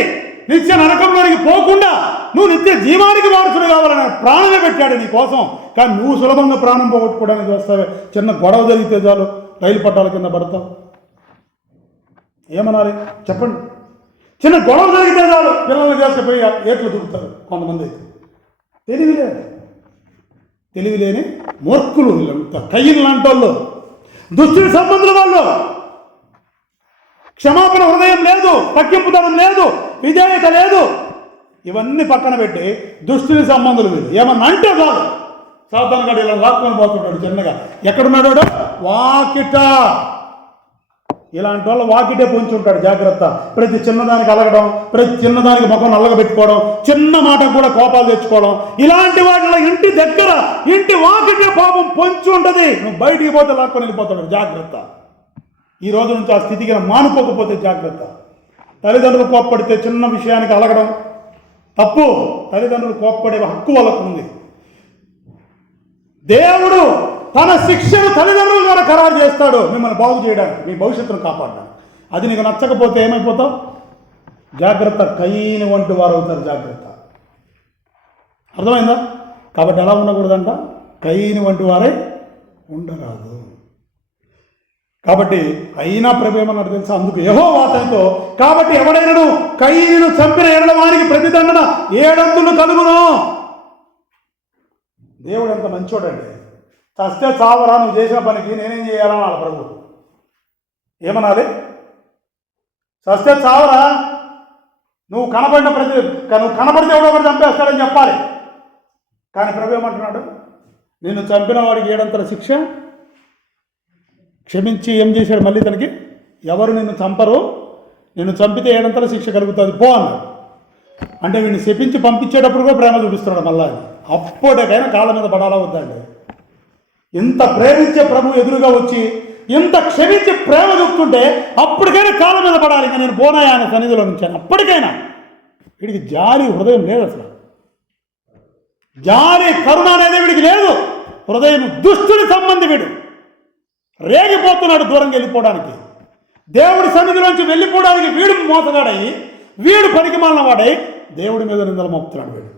నిత్య నరకంలోనికి పోకుండా నువ్వు నిత్య జీవానికి వారసుడు కావాలని ప్రాణమే పెట్టాడు నీ కోసం. కానీ నువ్వు సులభంగా ప్రాణం పోగొట్టుకోవడానికి వస్తావే. చిన్న గొడవ జరిగితే చాలు రైలు పట్టాల కింద పడతావు. ఏమనాలి చెప్పండి? చిన్న గొడవ జరిగితే చాలు పిల్లల్ని చేసుకుపోయి ఏట్లు దూకుతారు కొంతమంది. అయితే తెలివి లేని మూర్ఖులు, కయ్యలు లాంటి వాళ్ళు, దుష్టుడి సంబంధుల వాళ్ళు. క్షమాపణ హృదయం లేదు, తగ్గింపుతనం లేదు, విధేయత లేదు. ఇవన్నీ పక్కన పెట్టి దుష్టుని సంబంధులు వీళ్ళు. ఏమన్నా అంటే చాలు సాతాను గడి ఇలా లాక్కొని పోతుంటాడు చిన్నగా. ఎక్కడున్నాడు? వాకిట. ఇలాంటి వాళ్ళు వాకిటే పొంచి ఉంటాడు. జాగ్రత్త. ప్రతి చిన్నదానికి అలగడం, ప్రతి చిన్నదానికి ముఖం నల్లగబెట్టుకోవడం, చిన్న మాటకు కూడా కోపాలు తెచ్చుకోవడం, ఇలాంటి వాటిలో ఇంటి దగ్గర ఇంటి వాకిటే పాపం పొంచి ఉంటుంది. నువ్వు బయటికి పోతే లాక్కొని వెళ్ళిపోతాడు. జాగ్రత్త. ఈ రోజు నుంచి ఆ స్థితికి మానుకోకపోతే జాగ్రత్త. తల్లిదండ్రులు కోప్పడితే చిన్న విషయానికి అలగడం తప్పు. తల్లిదండ్రులు కోప్పడే హక్కు వాళ్ళకు ఉంది. దేవుడు తన శిక్షను తల్లిదండ్రుల ద్వారా ఖరారు చేస్తాడు మిమ్మల్ని బాగు చేయడానికి, మీ భవిష్యత్తును కాపాడడానికి. అది నీకు నచ్చకపోతే ఏమైపోతావు? జాగ్రత్త. కయ్యని వంటి వారు అవుతారు. జాగ్రత్త. అర్థమైందా? కాబట్టి ఎలా ఉండకూడదంట? కయ్యని వంటి వారే ఉండరాదు. కాబట్టి అయినా ప్రభు ఏమన్నాడు తెలుసా? అందుకు యెహోవా అతనితో, కాబట్టి ఎవడైనాను కయ్యను చంపిన ఎడల వానికి ప్రతిదండన 7 కలుగును. దేవుడు ఎంత మంచోడండి. చస్తే చావరా, నువ్వు చేసిన పనికి నేనేం చేయాలని వాళ్ళ ప్రభు ఏమనాలి? చస్తే చావరా, నువ్వు కనపడితే ఎవడో ఒకటి చంపేస్తాడని చెప్పాలి. కానీ ప్రభు ఏమంటున్నాడు? నిన్ను చంపిన వాడికి 7 శిక్ష, క్షమించి ఏం చేశాడు మళ్ళీ తనకి? ఎవరు నిన్ను చంపరు, నిన్ను చంపితే 7 శిక్ష కలుగుతుంది పో అన్నాడు. అంటే వీడిని శపించి పంపించేటప్పుడు కూడా ప్రేమ చూపిస్తున్నాడు మళ్ళా. అప్పుడేకైనా కాళ్ళ మీద పడాలా వద్దండి? ఇంత ప్రేమించే ప్రభు ఎదురుగా వచ్చి ఇంత క్షమించి ప్రేమ చూపుతుంటే అప్పటికైనా కాళ్ళ మీద పడాలి. ఇంకా నేను పోనాయా ఆయన సన్నిధిలో నుంచాను. అప్పటికైనా వీడికి జాలి హృదయం లేదు. అసలు జాలి కరుణ అనేది వీడికి లేదు. హృదయం దుష్టుడి సంబంధి. వీడు రేగిపోతున్నాడు దూరంగా వెళ్ళిపోవడానికి. దేవుడి సన్నిధిలోంచి వెళ్ళిపోవడానికి వీడు మోసగాడయి, వీడు పనికి మాలిన వాడై దేవుడి మీద నిందలు మోపుతున్నాడు. వీడు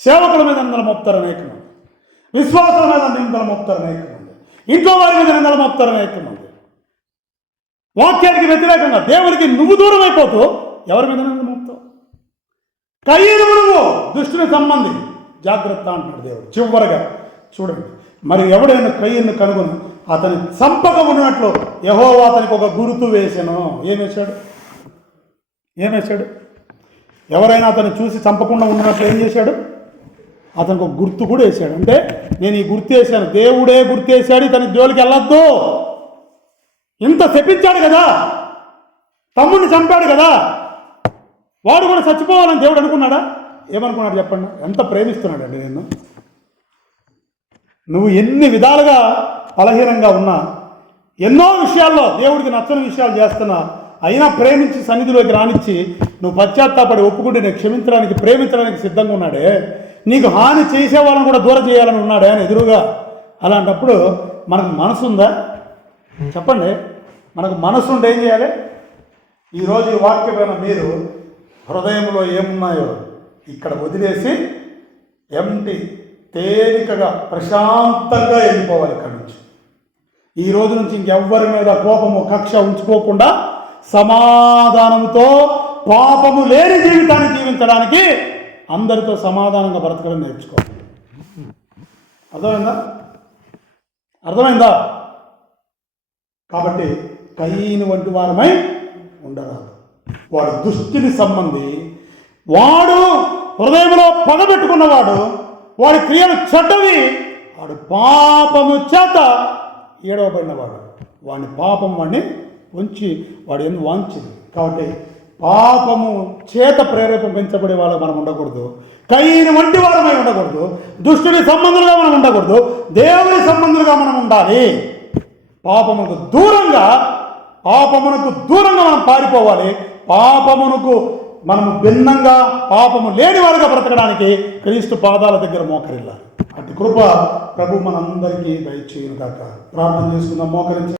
సేవకుల మీద నిందలు మోపుతారు అనేక మంది, విశ్వాసుల మీద నిందలు మోపుతారు అనేక మంది, ఇంట్లో వారి మీద నిందలు మోపుతారు అనేక మంది. వాక్యానికి వ్యతిరేకంగా దేవుడికి నువ్వు దూరం అయిపోతూ ఎవరి మీద నిందలు మోపుతావు? కయ్యను నువ్వు దుష్టుని సంబంధి. జాగ్రత్త అంటున్నాడు దేవుడు. చివరగా చూడండి, మరి ఎవడైనా కయ్యను కనుగొని అతని చంపక ఉన్నట్లు యెహోవా అతనికి ఒక గుర్తు వేసాను. ఏమేశాడు? ఎవరైనా అతను చూసి చంపకుండా ఉన్నట్లు ఏం చేశాడు? అతనికి ఒక గుర్తు కూడా వేశాడు. అంటే నేను ఈ గుర్తు వేశాను, దేవుడే గుర్తు వేశాడు, ఇతని జోలికి వెళ్ళొద్దు. ఇంత శపించాడు కదా, తమ్ముడిని చంపాడు కదా, వాడు కూడా చచ్చిపోవాలని దేవుడు అనుకున్నాడా? ఏమనుకున్నాడు చెప్పండి? ఎంత ప్రేమిస్తున్నాడండి నిన్ను. నువ్వు ఎన్ని విధాలుగా బలహీనంగా ఉన్నా, ఎన్నో విషయాల్లో దేవుడికి నచ్చని విషయాలు చేస్తున్నా, అయినా ప్రేమించి సన్నిధిలోకి రానిచ్చి నువ్వు పశ్చాత్తాపడి ఒప్పుకుంటే నేను క్షమించడానికి, ప్రేమించడానికి సిద్ధంగా ఉన్నాడే. నీకు హాని చేసే వాళ్ళని కూడా దూరం చేయాలని ఉన్నాడే అని ఎదురుగా. అలాంటప్పుడు మనకు మనసు ఉందా? చెప్పండి. మనకు మనసు ఉంటే ఏం చేయాలి? ఈరోజు ఈ వాక్యమైన మీరు హృదయంలో ఏమున్నాయో ఇక్కడ వదిలేసి ఎంటి తేలికగా ప్రశాంతంగా వెళ్ళిపోవాలి ఇక్కడి నుంచి. ఈ రోజు నుంచి ఇంకెవ్వరి మీద కోపము, కక్ష ఉంచుకోకుండా సమాధానంతో పాపము లేని జీవితాన్ని జీవించడానికి అందరితో సమాధానంగా బ్రతకడం నేర్చుకోవాలి. అర్థమైందా? కాబట్టి కయ్యను వంటి వారమై ఉండరాదు. వాడు దుష్టుని సంబంధి, వాడు హృదయంలో పగబెట్టుకున్నవాడు, వాడి క్రియలు చెడ్డవి, వాడు పాపము చేత ఏడవబడినవాడు. వాడిని పాపం వాడిని ఉంచి వాడు ఎందుకు వాంచింది. కాబట్టి పాపము చేత ప్రేరేపించబడే వాళ్ళు మనం ఉండకూడదు. కయ్యను వంటి వారమై ఉండకూడదు. దుష్టుని సంబంధులుగా మనం ఉండకూడదు. దేవుని సంబంధులుగా మనం ఉండాలి. పాపమునకు దూరంగా మనం పారిపోవాలి. పాపమునకు మనము భిన్నంగా, పాపము లేని వారుగా బ్రతకడానికి క్రీస్తు పాదాల దగ్గర మోకరిల్లాలి. అటు కృప ప్రభు మనందరికీ దయచేయును గాక. ప్రార్థన చేసుకుందాం. మోకరించి